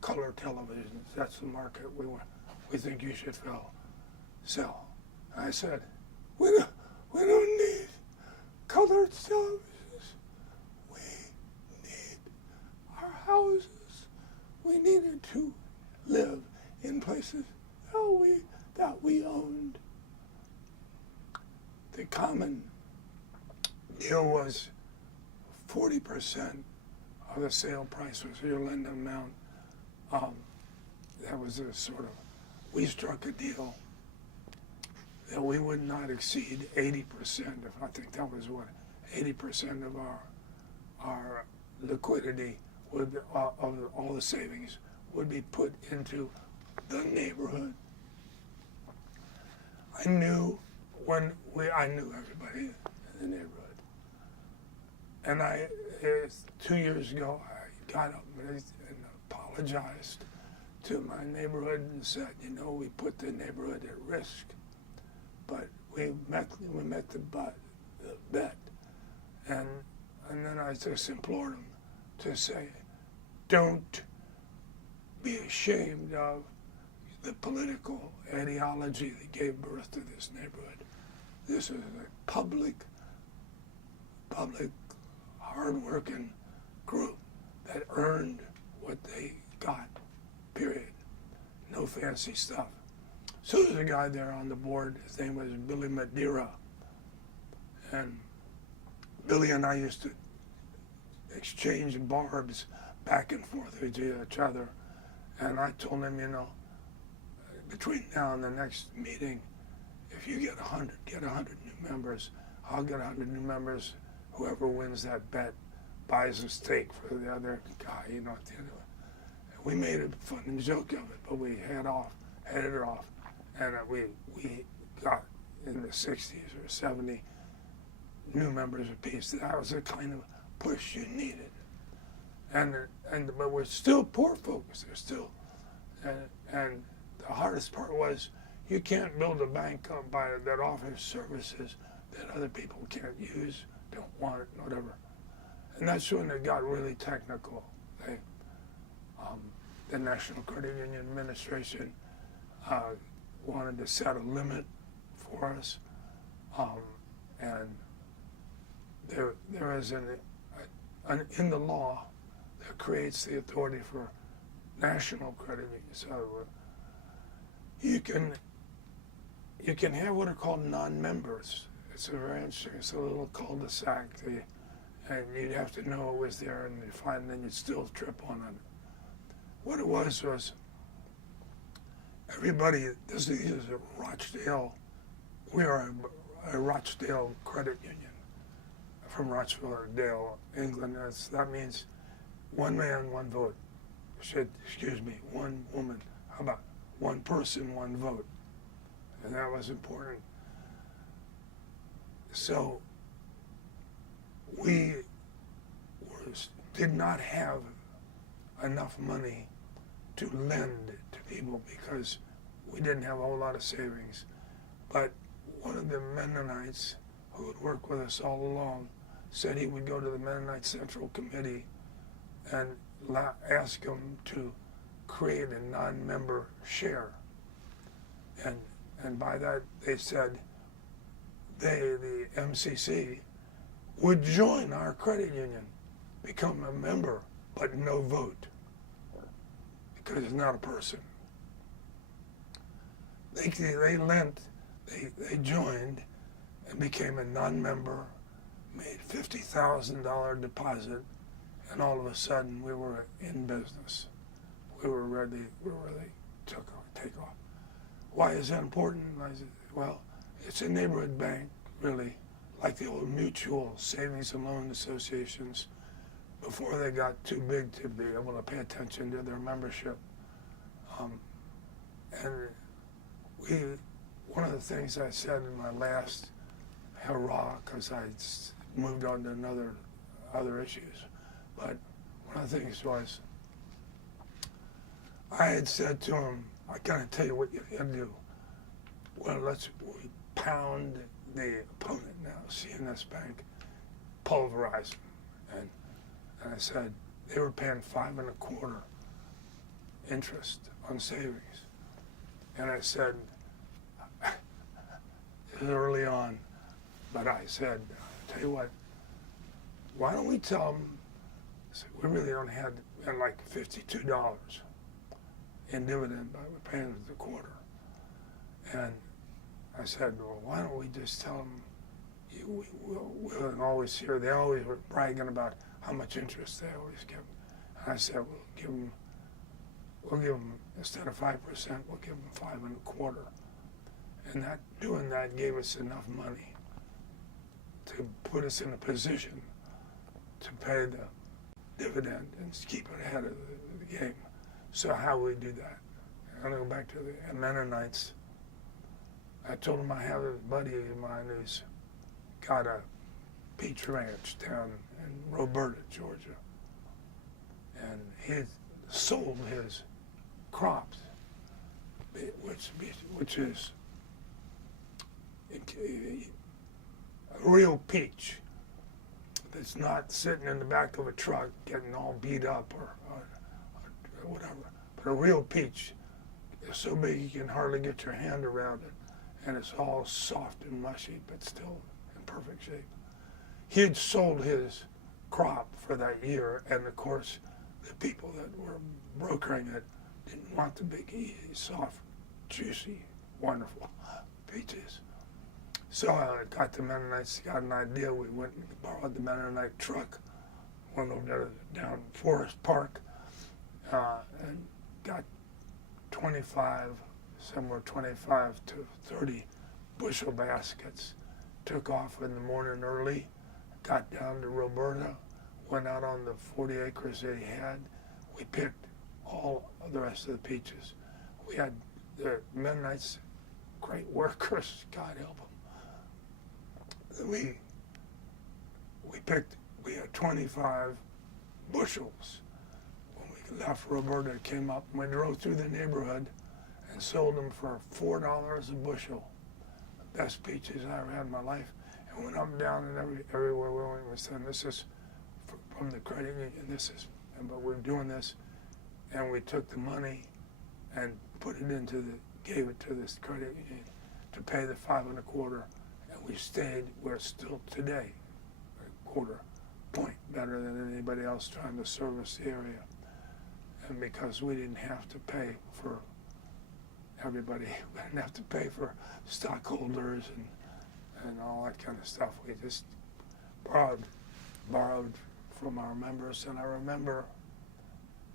color televisions. That's the market we think you should sell. I said, we don't need colored televisions. We need our houses. We needed to live in places that we owned. The common deal was 40% of the sale price was your lend amount. That was a sort of, we struck a deal that we would not exceed 80%. I think that was what, 80% of our liquidity of all the savings would be put into the neighborhood. I knew everybody in the neighborhood. And 2 years ago, I got up and apologized to my neighborhood and said, we put the neighborhood at risk, but we met the bet. And then I just implored them to say, don't be ashamed of the political ideology that gave birth to this neighborhood. This is a public, hard-working group that earned what they got, period. No fancy stuff. So there's a guy there on the board, his name was Billy Madeira. And Billy and I used to exchange barbs back and forth with each other. And I told him, between now and the next meeting, if you get 100 new members, I'll get 100 new members. Whoever wins that bet buys a steak for the other guy, at the end of it. And we made a fun joke of it, but we headed it off, and we got in the 60s or 70 new members apiece. That was the kind of push you needed. But we're still poor folks. They're still, and the hardest part was you can't build a bank that offers services that other people can't use, don't want it, whatever. And that's when it got really technical. The National Credit Union Administration wanted to set a limit for us, and there is in the law that creates the authority for national credit unions. So you can have what are called non-members. It's a very interesting. It's a little cul-de-sac, and you'd have to know it was there, and you find, then you'd still trip on it. What it was everybody. This is a Rochdale. We are a Rochdale credit union from Rochdale, England. That means one man, one vote. One woman. How about one person, one vote? And that was important. So we did not have enough money to lend to people because we didn't have a whole lot of savings. But one of the Mennonites who had worked with us all along said he would go to the Mennonite Central Committee and ask them to create a non-member share. And by that they said the MCC, would join our credit union, become a member, but no vote, because it's not a person. They joined and became a non-member, made $50,000 deposit, and all of a sudden we were in business. We were ready to take off. Why is that important? I said, well, it's a neighborhood bank, really, like the old mutual savings and loan associations before they got too big to be able to pay attention to their membership. One of the things I said in my last hurrah, because I moved on to other issues, but one of the things was, I had said to him, I gotta tell you what you gotta do. Well, we pound the opponent now, CNS Bank, pulverize them. And I said, they were paying 5.25% interest on savings. And I said, it was early on, but I said, tell you what, why don't we tell them, we really don't have like $52 in dividend, but we're paying the quarter. And I said, well, why don't we just tell them, we'll always hear, they always were bragging about how much interest they always give. And I said, we'll give them, instead of 5%, we'll give them 5.25%. And doing that gave us enough money to put us in a position to pay the dividend and keep it ahead of the game. So how we do that? I'm going to go back to the Mennonites. I told him I have a buddy of mine who's got a peach ranch down in Roberta, Georgia. And he had sold his crops, which is a real peach that's not sitting in the back of a truck getting all beat up or whatever. But a real peach is so big you can hardly get your hand around it, and it's all soft and mushy, but still in perfect shape. He had sold his crop for that year, and of course, the people that were brokering it didn't want the big, soft, juicy, wonderful peaches. So I got the Mennonites, got an idea. We went and borrowed the Mennonite truck, went over there down Forest Park, and got 25, somewhere 25 to 30 bushel baskets. Took off in the morning early, got down to Roberta, went out on the 40 acres that he had. We picked all of the rest of the peaches. We had the Mennonites, great workers, God help them. We had 25 bushels. When we left Roberta, came up, and we drove through the neighborhood and sold them for $4 a bushel. The best peaches I ever had in my life. And went up and down and everywhere we went, we said, this is from the credit union, but we're doing this. And we took the money and gave it to this credit union to pay the 5 1/4. And we stayed, we're still today, a quarter point better than anybody else trying to service the area. And because we didn't have to pay for everybody, we didn't have to pay for stockholders and all that kind of stuff. We just borrowed from our members. And I remember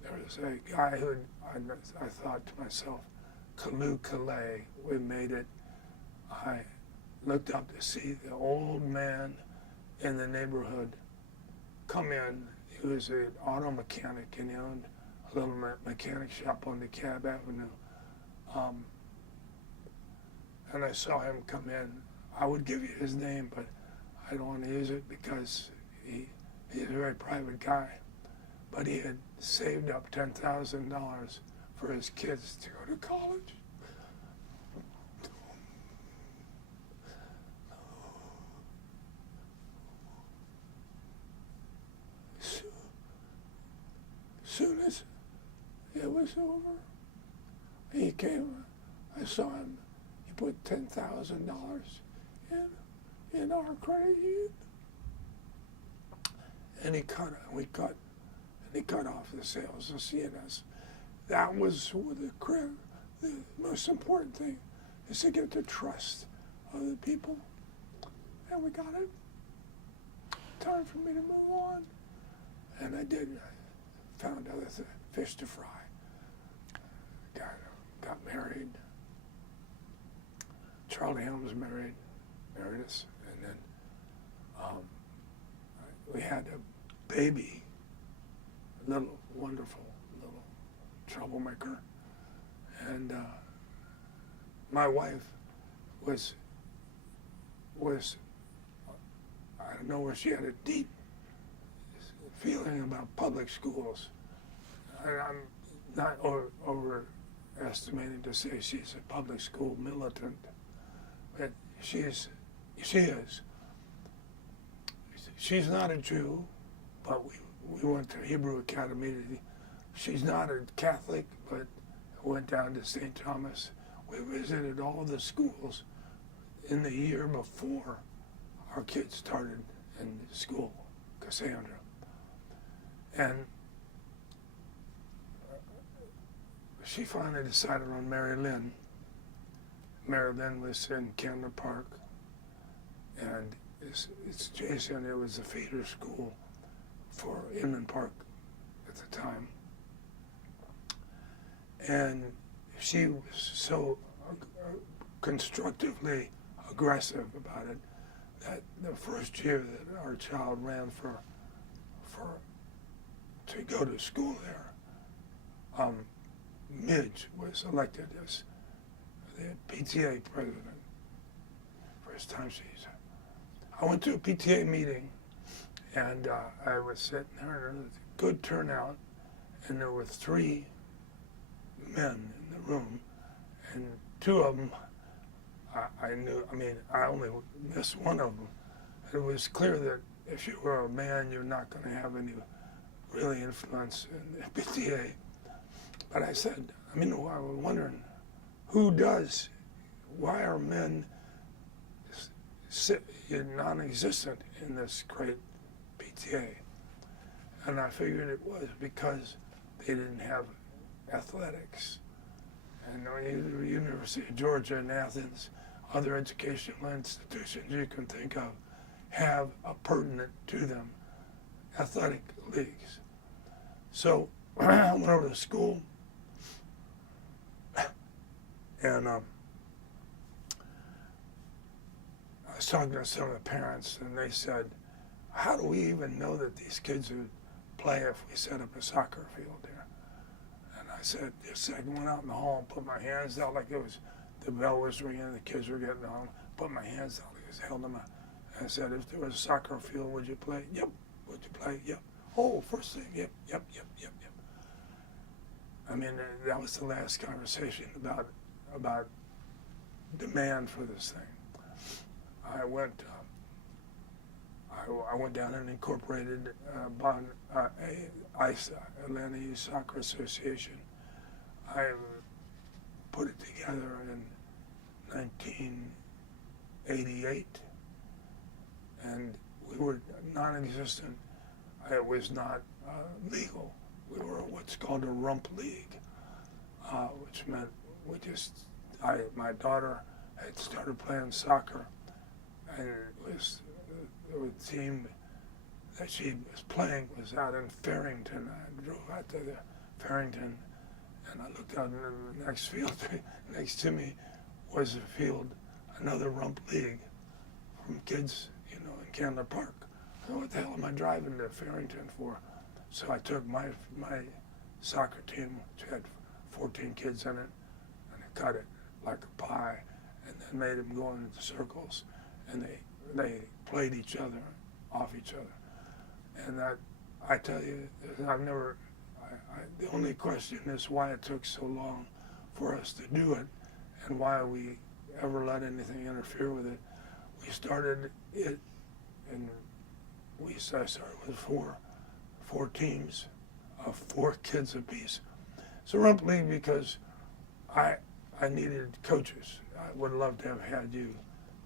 there was a guy who I thought to myself, Kalu Kalei, we made it. I looked up to see the old man in the neighborhood come in. He was an auto mechanic, and he owned a little mechanic shop on DeKalb Avenue. And I saw him come in. I would give you his name, but I don't want to use it because he's a very private guy. But he had saved up $10,000 for his kids to go to college. Soon as it was over, he came, I saw him, he put $10,000 in our credit union. And he cut off the sales of CNS. That was the most important thing, is to get the trust of the people. And we got it. Time for me to move on. And I did. I found other fish to fry. Got married. Charlie Helms married us. And then we had a baby, a little wonderful little troublemaker. And my wife was I don't know where she had a deep feeling about public schools. I'm not overestimating to say she's a public school militant, but she is. She's not a Jew, but we went to Hebrew Academy. She's not a Catholic, but went down to St. Thomas. We visited all the schools in the year before our kids started in school, Cassandra. And she finally decided on Mary Lynn. Mary Lynn was in Camden Park, and it's Jason. It was a feeder school for Inman Park at the time. And she was so constructively aggressive about it that the first year that our child ran to go to school there, Midge was elected as the PTA president. First time she's. I went to a PTA meeting, and I was sitting there, and there was a good turnout, and there were 3 men in the room, and 2 of them I knew. I mean, I only missed one of them. It was clear that if you were a man, you're not going to have any really influence in the PTA. But I said, I mean, I was wondering, who does? Why are men non-existent in this great PTA? And I figured it was because they didn't have athletics. And the University of Georgia in Athens, other educational institutions you can think of, have a pertinent to them athletic leagues. So I went over to school, and I was talking to some of the parents, and they said, how do we even know that these kids would play if we set up a soccer field there? And I said, just I went out in the hall and put my hands out like it was, the bell was ringing, the kids were getting home, put my hands out like it was held them out. And I said, if there was a soccer field, would you play? Yep. Would you play? Yep. Oh, first thing, yep. I mean, that was the last conversation about demand for this thing. I went down and incorporated AISA, Atlanta Youth Soccer Association. I put it together in 1988, and we were non-existent. It was not legal. We were what's called a rump league, which meant my daughter had started playing soccer, and it was the team that she was playing was out in Farrington. I drove out to the Farrington, and I looked out, and in the next field next to me was a field, another rump league from kids, in Candler Park. So what the hell am I driving to Farrington for? So I took my soccer team, which had 14 kids in it, and I cut it like a pie, and then made them go into circles, and they played each other, off each other. And that, I tell you, the only question is why it took so long for us to do it, and why we ever let anything interfere with it. We started it, and I started with four teams of 4 kids apiece. It's a rump league because I needed coaches. I would love to have had you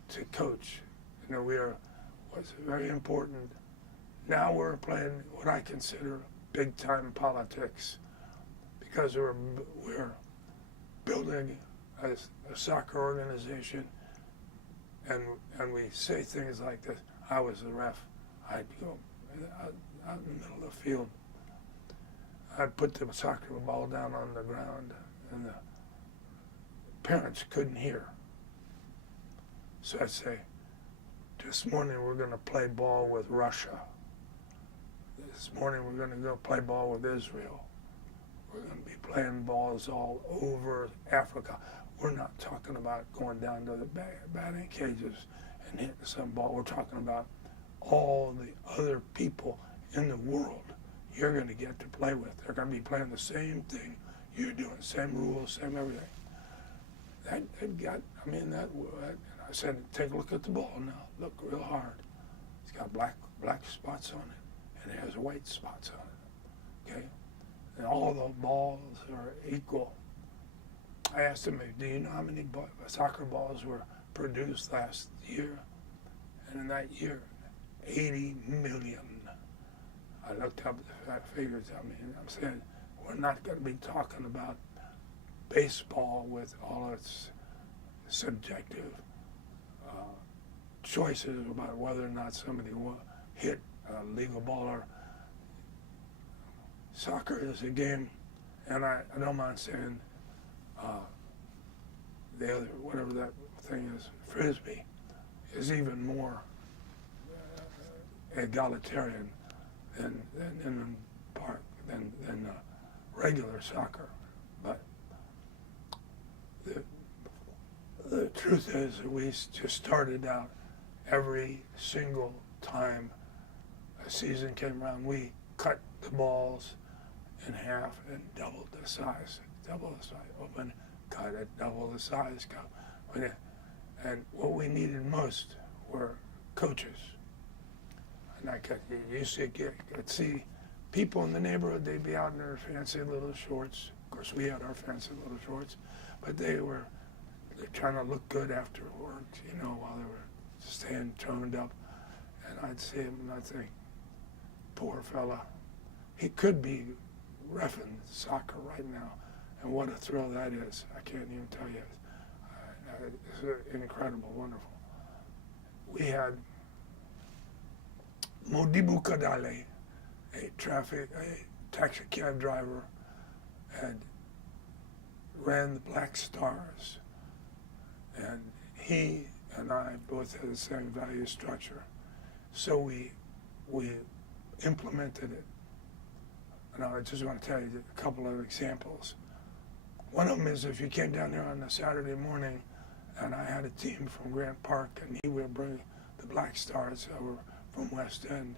to coach. Was very important. Now we're playing what I consider big time politics, because we're building a soccer organization, and we say things like this. I was the ref. I'd go out in the middle of the field. I'd put the soccer ball down on the ground, and the parents couldn't hear. So I'd say, this morning we're going to play ball with Russia. This morning we're going to go play ball with Israel. We're going to be playing balls all over Africa. We're not talking about going down to the batting cages and hitting some ball. We're talking about all the other people in the world you're going to get to play with. They're going to be playing the same thing you're doing, same rules, same everything. I said, take a look at the ball now. Look real hard. It's got black spots on it, and it has white spots on it. Okay, and all the balls are equal. I asked him, do you know how many soccer balls were produced last year? And in that year, 80 million. I looked up the figures. I'm saying, we're not going to be talking about baseball with all its subjective choices about whether or not somebody will hit a legal ball. Or soccer is a game, and I don't mind saying the other, whatever that thing is, Frisbee, is even more egalitarian than regular soccer. But truth is that we just started out every single time a season came around, we cut the balls in half and doubled the size. Open, cut it, double the size, go. And what we needed most were coaches. And could see people in the neighborhood, they'd be out in their fancy little shorts. Of course, we had our fancy little shorts, but they're trying to look good after work, while they were staying toned up. And I'd see him and I'd think, poor fella, he could be reffing soccer right now. And what a thrill that is. I can't even tell you. It's incredible, wonderful. We had Modibo Kadale, a taxi cab driver, and ran the Black Stars. And he and I both had the same value structure. So we implemented it. And I just want to tell you a couple of examples. One of them is if you came down there on a Saturday morning and I had a team from Grant Park and he would bring the Black Stars over from West End,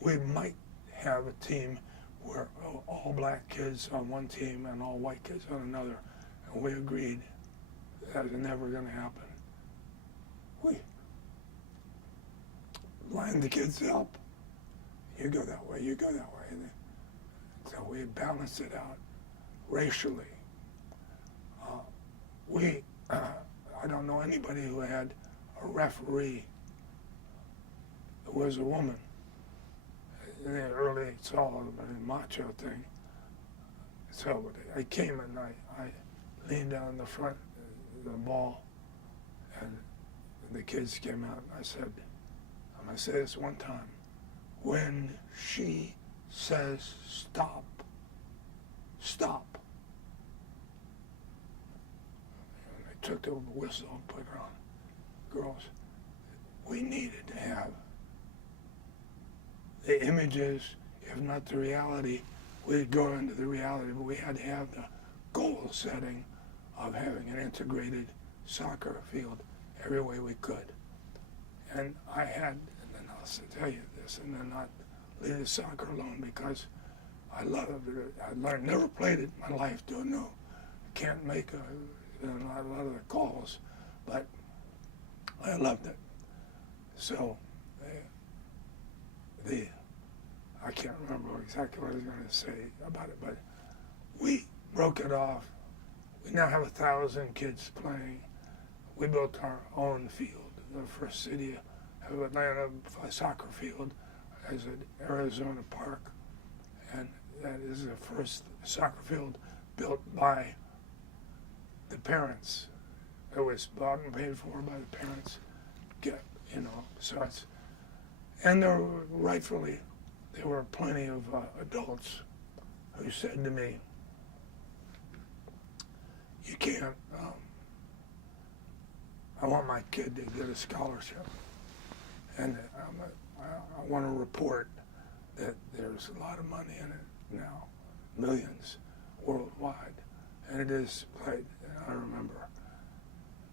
we might have a team where all black kids on one team and all white kids on another. And we agreed that was never going to happen. We lined the kids up. You go that way, you go that way. And so we balanced it out racially. I don't know anybody who had a referee who was a woman. In the early, it's all a macho thing. So I came and I leaned down the front of the ball, and the kids came out, and I said, I'm going to say this one time. When she says stop, stop. And I took the whistle and put her on. Girls, we needed to have the images, if not the reality. We'd go into the reality, but we had to have the goal setting of having an integrated soccer field every way we could. And I had, and then I'll tell you this, and then not leave the soccer alone because I love it. I never played it in my life, don't know. Can't make a lot of the calls, but I loved it. So I can't remember exactly what I was going to say about it, but we broke it off. We now have 1,000 kids playing. We built our own field. The first city of Atlanta soccer field is at Arizona Park, and that is the first soccer field built by the parents. It was bought and paid for by the parents. So it's, and there were, rightfully, there were plenty of adults who said to me, you can't, I want my kid to get a scholarship. And I want to report that there's a lot of money in it now, millions worldwide. And it is played, and I remember.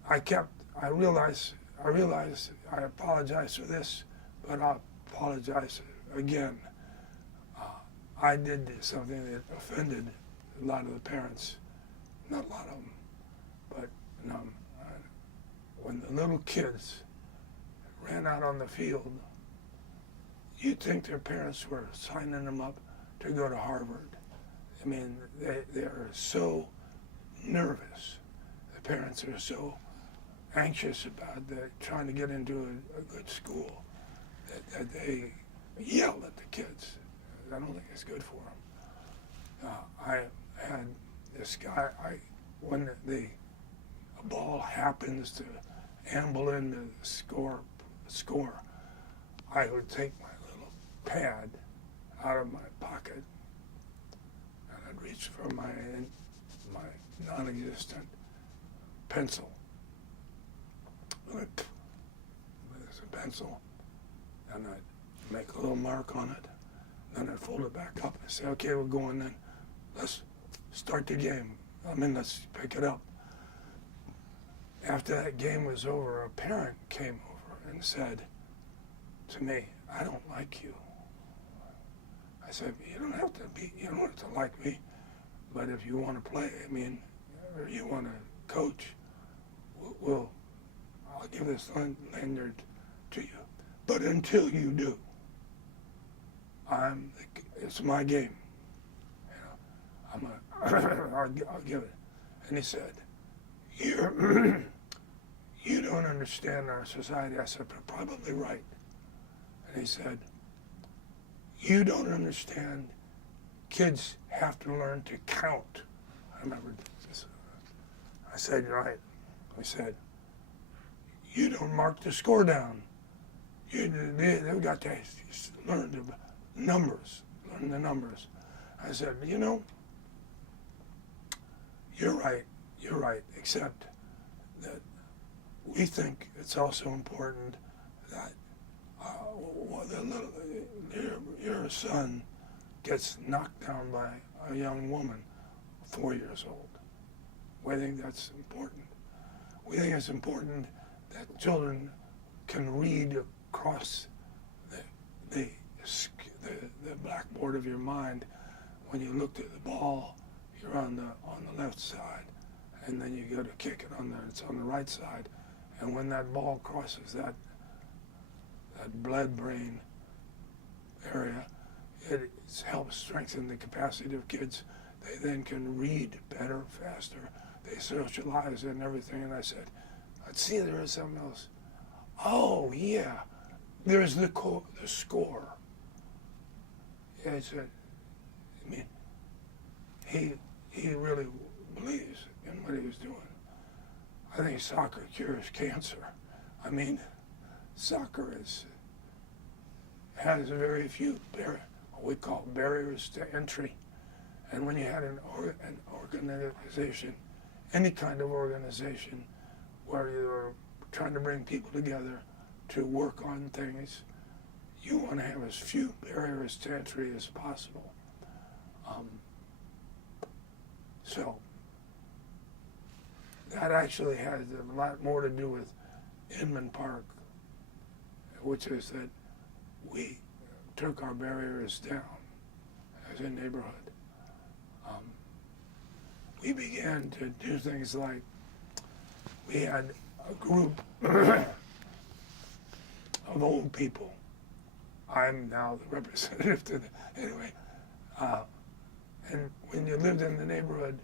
I realized I apologize for this, but I'll apologize again. I did something that offended a lot of the parents, not a lot of them, but when the little kids ran out on the field, you'd think their parents were signing them up to go to Harvard. I mean, they're so nervous. The parents are so anxious about trying to get into a good school that they yell at the kids. I don't think it's good for them. I had this guy, when the ball happens to amble into the score, I would take my little pad out of my pocket and I'd reach for my non-existent pencil. There's a pencil, and I'd make a little mark on it. Then I'd fold it back up and say, okay, we're going then. Let's start the game. Let's pick it up. after that game was over, a parent came over and said to me, "I don't like you." I said, you don't have to like me, but if you want to play, or you want to coach, I'll give this lanyard to you. But until you do, it's my game. I'll give it. And he said, you don't understand our society. I said, probably right. And he said, you don't understand. Kids have to learn to count. I remember this. I said, right. I said, you don't mark the score down. They've got to learn the numbers. Learn the numbers. I said, you're right, except that we think it's also important that your son gets knocked down by a young woman 4 years old. We think that's important. We think it's important that children can read across the blackboard of your mind. When you looked at the ball, you're on the left side, and then you go to kick it it's on the right side. And when that ball crosses that blood-brain area, it helps strengthen the capacity of kids. They then can read better, faster. They socialize and everything. And I said, let's see, there is something else. Oh, yeah, there's the score. Yeah, I said, he really believes in what he was doing. I think soccer cures cancer. Soccer has very few what we call barriers to entry. And when you had an organization, any kind of organization, where you're trying to bring people together to work on things, you want to have as few barriers to entry as possible. So that actually has a lot more to do with Inman Park, which is that we took our barriers down as a neighborhood. We began to do things like, we had a group of old people. I'm now the representative to anyway. And when you lived in the neighborhood,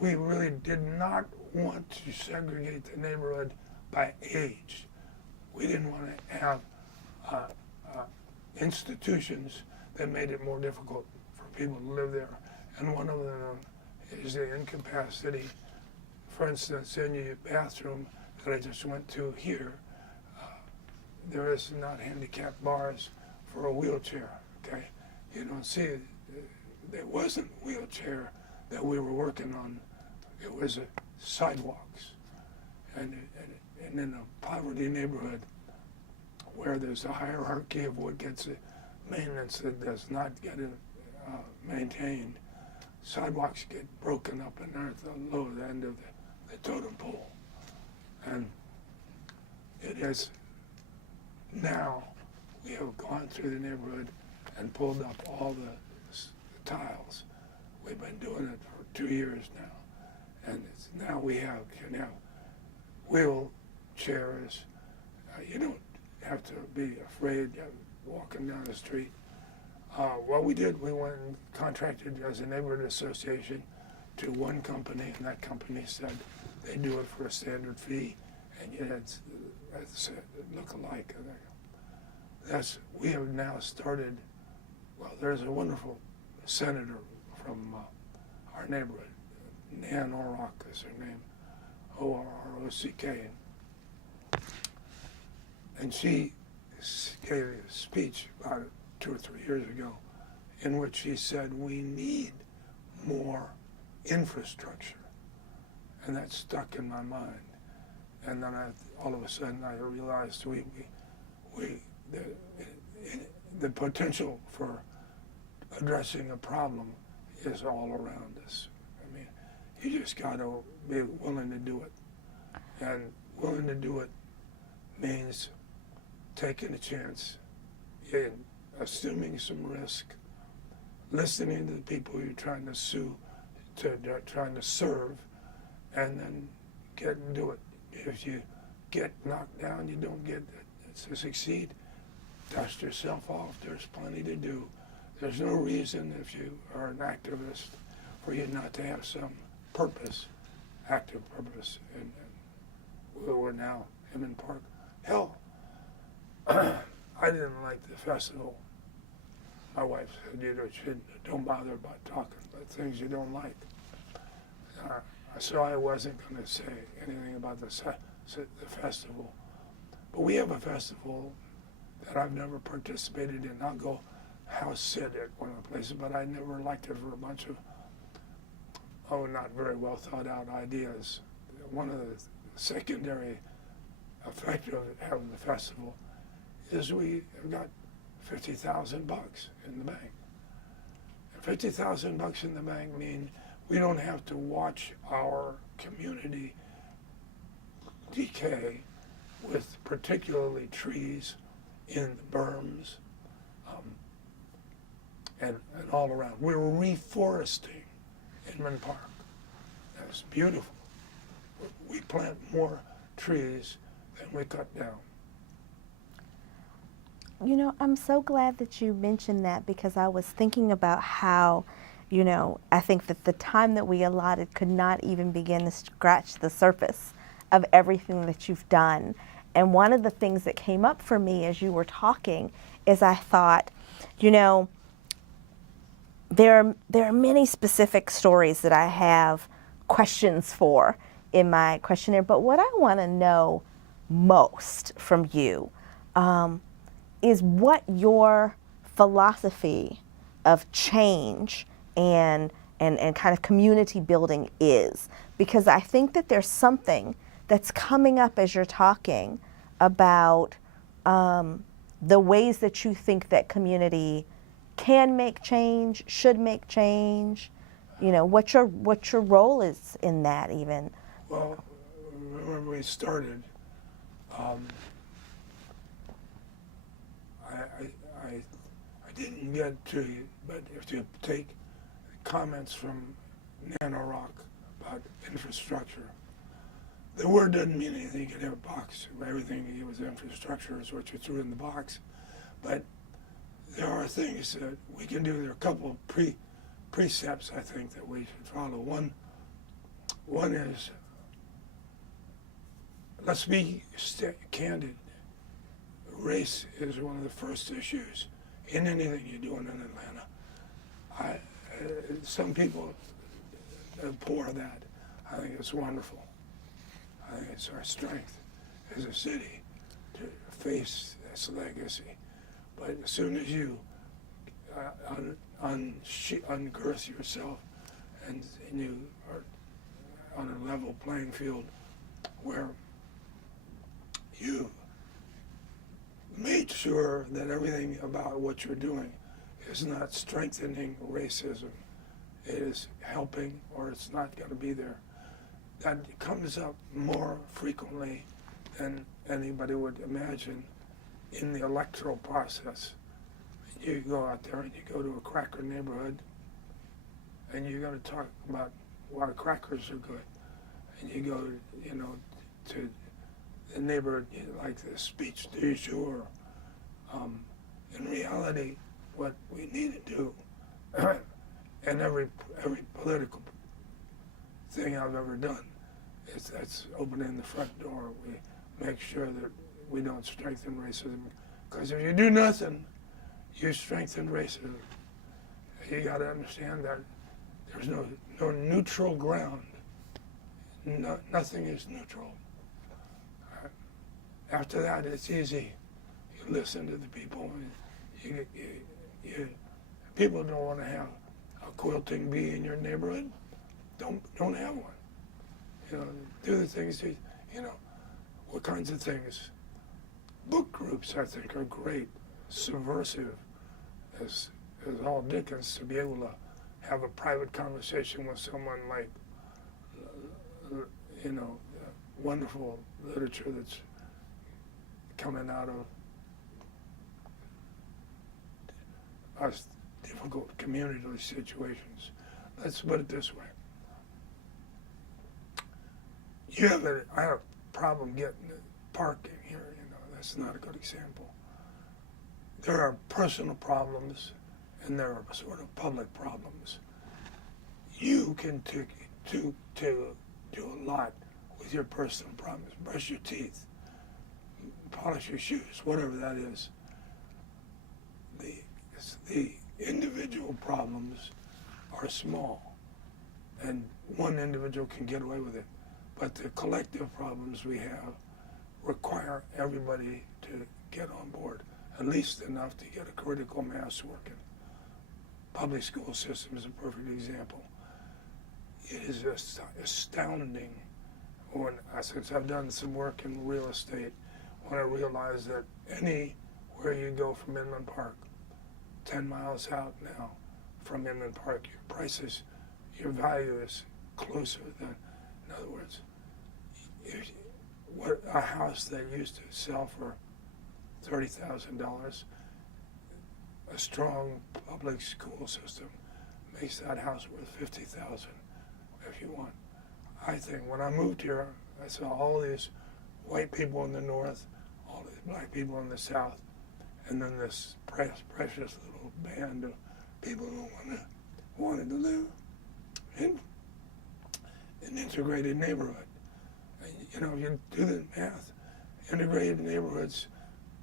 we really did not want to segregate the neighborhood by age. We didn't want to have institutions that made it more difficult for people to live there. And one of them is the incapacity. For instance, in your bathroom that I just went to here, there is not handicap bars for a wheelchair, okay? You don't see, there wasn't wheelchair that we were working on. It was sidewalks. And in a poverty neighborhood where there's a hierarchy of what gets maintenance that does not get maintained, sidewalks get broken up and they're at the low end of the totem pole. And it is now, we have gone through the neighborhood and pulled up all the tiles. We've been doing it for 2 years now. And now we can have wheelchairs. You don't have to be afraid of walking down the street. What we did, we went and contracted as a neighborhood association to one company, and that company said they do it for a standard fee, and you had look alike. We have now started, there's a wonderful senator from our neighborhood, Nan Orrock is her name, O-R-R-O-C-K. And she gave a speech about 2 or 3 years ago in which she said we need more infrastructure. And that stuck in my mind. And then all of a sudden I realized the potential for addressing a problem is all around us. You just got to be willing to do it. And willing to do it means taking a chance in assuming some risk, listening to the people you're trying to trying to serve, and then get and do it. If you get knocked down, you don't get to succeed. Dust yourself off. There's plenty to do. There's no reason, if you are an activist, for you not to have some purpose, active purpose. And we're now Emmett Park. Hell, I didn't like the festival. My wife said, don't bother about talking about things you don't like. So I wasn't going to say anything about the festival. But we have a festival that I've never participated in. I'll go house sit at one of the places, but I never liked it for a bunch of, not very well thought out ideas. One of the secondary effects of having the festival is we have got $50,000 in the bank. And $50,000 in the bank means we don't have to watch our community decay with particularly trees in the berms and all around. We're reforesting Inman Park. That's beautiful. We plant more trees than we cut down. You know, I'm so glad that you mentioned that, because I was thinking about how, you know, I think that the time that we allotted could not even begin to scratch the surface of everything that you've done. And one of the things that came up for me as you were talking is I thought, you know, there are many specific stories that I have questions for in my questionnaire, but what I want to know most from you is what your philosophy of change and kind of community building is. Because I think that there's something that's coming up as you're talking about the ways that you think that community can make change, should make change. You know, what your role is in that even. Well, when we started, I didn't get to, but if you take comments from Nano Rock about infrastructure, the word doesn't mean anything. You can have a box. Everything was infrastructure is what you threw in the box. But there are things that we can do. There are a couple of precepts, I think, that we should follow. One is, let's be candid. Race is one of the first issues in anything you're doing in Atlanta. Some people abhor that. I think it's wonderful. I think it's our strength as a city to face this legacy. But as soon as you ungirth yourself and you are on a level playing field where you made sure that everything about what you're doing is not strengthening racism, it is helping, or it's not going to be there. That comes up more frequently than anybody would imagine in the electoral process. You go out there and you go to a cracker neighborhood and you're going to talk about why crackers are good. And you go, you know, to the neighborhood, like the speech du jour. In reality, what we need to do, and every political thing I've ever done, is that's opening the front door. We make sure that we don't strengthen racism, because if you do nothing, you strengthen racism. You got to understand that there's no neutral ground. Nothing is neutral. After that, it's easy. You listen to the people. And people don't want to have a quilting bee in your neighborhood. Don't have one. You know, do the things. You know, what kinds of things? Book groups, I think, are great, subversive, as all Dickens, to be able to have a private conversation with someone like, you know, wonderful literature that's coming out of us difficult community situations. Let's put it this way. I have a problem getting the parking here, that's not a good example. There are personal problems and there are sort of public problems. You can do a lot with your personal problems. Brush your teeth, polish your shoes, whatever that is. The individual problems are small, and one individual can get away with it. But the collective problems we have require everybody to get on board, at least enough to get a critical mass working. Public school system is a perfect example. It is just astounding since I've done some work in real estate, when I realized that anywhere you go from Inland Park, 10 miles out now from Inland Park, your value is closer than, in other words, what a house that used to sell for $30,000, a strong public school system makes that house worth $50,000 if you want. I think when I moved here, I saw all these white people in the north, all these black people in the south, and then this precious little band of people who wanted to live in an integrated neighborhood. And, you do the math, integrated neighborhoods,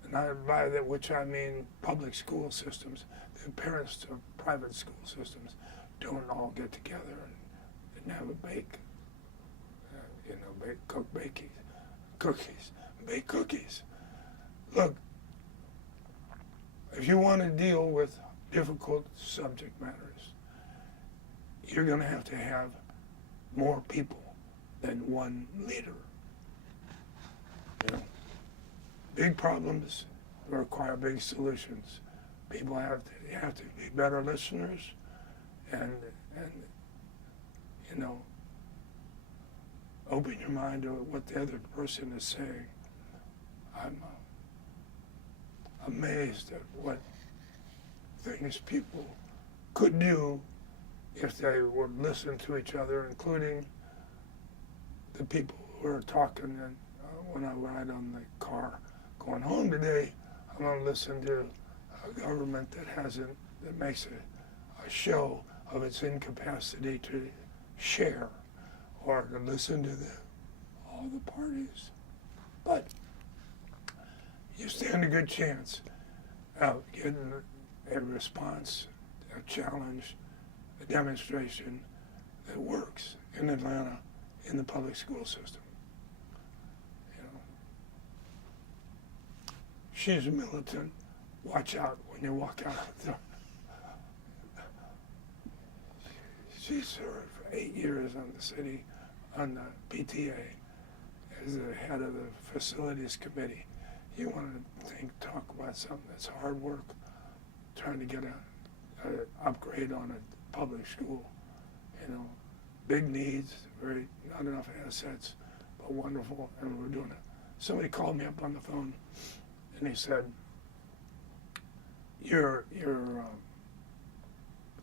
and by that which I mean public school systems. The parents of private school systems don't all get together and have a bake cookies. Look, if you want to deal with difficult subject matters, you're going to have more people than one leader. Big problems require big solutions. People have to be better listeners, and open your mind to what the other person is saying. I'm amazed at what things people could do if they would listen to each other, including the people who are talking. And when I ride on the car going home today, I'm going to listen to a government that makes a show of its incapacity to share or to listen to all the parties. But you stand a good chance of getting a response, a challenge, a demonstration that works in Atlanta in the public school system. She's militant. Watch out when you walk out the door. She served for 8 years on the PTA as the head of the facilities committee. You want to talk about something that's hard work, trying to get an upgrade on a public school. Big needs, not enough assets, but wonderful, and we're doing it. Somebody called me up on the phone, and he said, "You're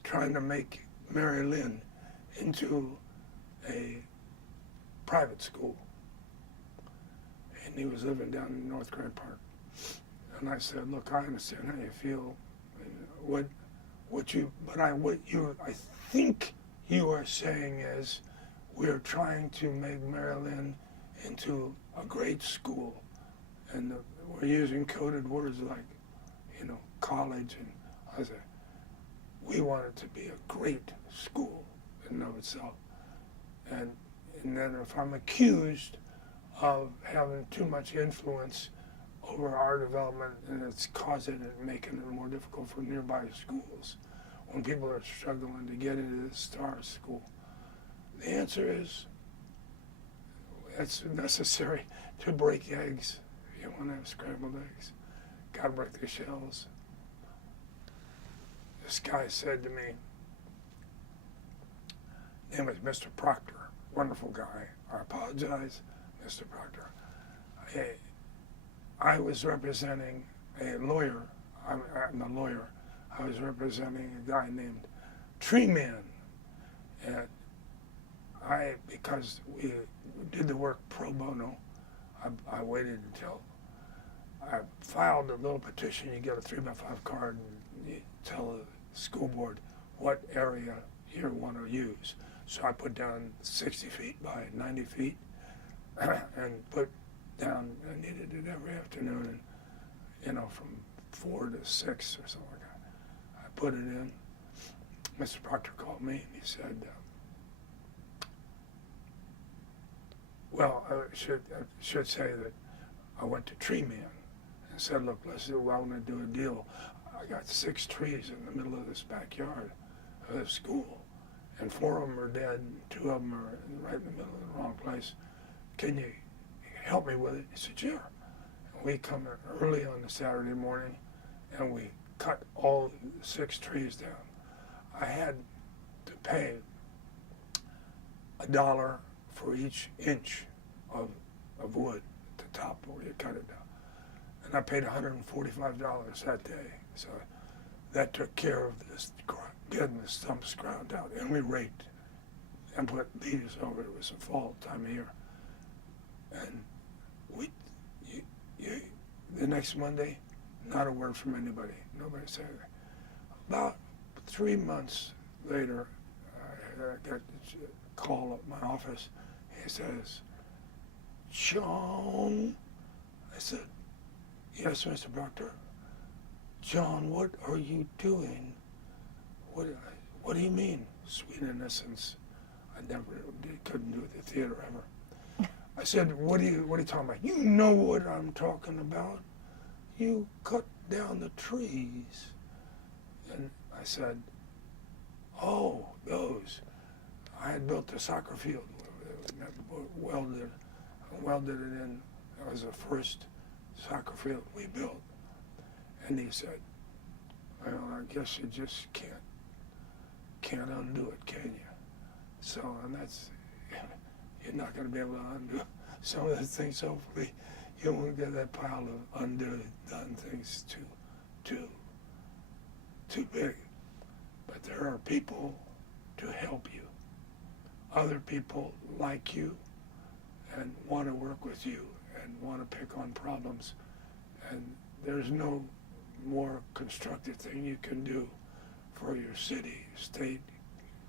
trying to make Mary Lynn into a private school." And he was living down in North Grand Park. And I said, "Look, I understand how you feel. I think you are saying is we're trying to make Mary Lynn into a great school, and we're using coded words like, college." And I said, "We want it to be a great school in and of itself. And then if I'm accused of having too much influence over our development, and it's causing it and making it more difficult for nearby schools when people are struggling to get into the STAR school." The answer is it's necessary to break eggs. If you want to have scrambled eggs, got to break the shells. This guy said to me, name is Mr. Proctor, wonderful guy. I apologize, Mr. Proctor. I was representing a lawyer. I'm a lawyer. I was representing a guy named Tree Man. And because we did the work pro bono, I waited until I filed a little petition. You get a 3x5 card and you tell the school board what area you want to use. So I put down 60 feet by 90 feet and put down, I needed it every afternoon, and from 4 to 6 or something like that. I put it in. Mr. Proctor called me and he said, well, I should say that I went to Tree Man and said, look, I want to do a deal. I got 6 trees in the middle of this backyard of the school, and 4 of them are dead, and 2 of them are right in the middle of the wrong place. Can you help me with it? He said, sure. And we come in early on the Saturday morning, and we cut all 6 trees down. I had to pay $1 for each inch of wood at the top where you cut it down. And I paid $145 that day. So that took care of this, getting the stumps ground out. And we raked and put leaves over it. It was a fall time of year. And the next Monday, not a word from anybody. Nobody said anything. About 3 months later, I got a call at my office. He says, John. I said, yes, Mr. Proctor. John, what are you doing? What do you mean, sweet innocence? I couldn't do the theater ever. I said, what are you talking about? You know what I'm talking about. You cut down the trees. And I said, oh, those. I had built a soccer field, welded it in. That was the first soccer field we built. And he said, well, I guess you just can't undo it, can you? So, and that's, you're not going to be able to undo some of the things. Hopefully, you won't get that pile of done things too big. But there are people to help you. Other people like you and want to work with you and want to pick on problems. And there's no more constructive thing you can do for your city, state,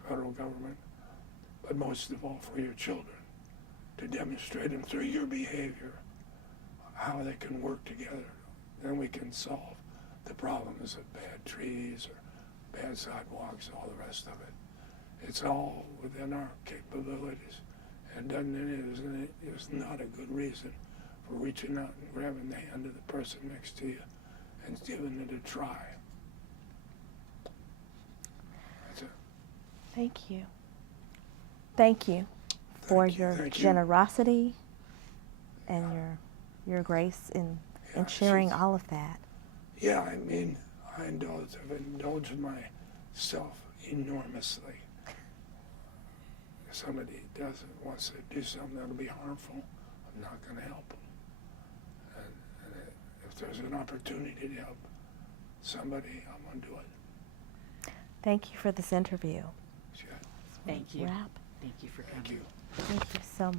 federal government, but most of all for your children, to demonstrate them through your behavior how they can work together. Then we can solve the problems of bad trees or bad sidewalks, all the rest of it. It's all within our capabilities, and it's not a good reason for reaching out and grabbing the hand of the person next to you and giving it a try. That's it. Thank you. Thank you for your generosity and your grace in sharing all of that. Yeah, I mean, I've indulged myself enormously. If somebody wants to do something that'll be harmful, I'm not going to help them. And if there's an opportunity to help somebody, I'm going to do it. Thank you for this interview. Yeah. Thank you. Wrap. Thank you for coming. Thank you. Thank you so much.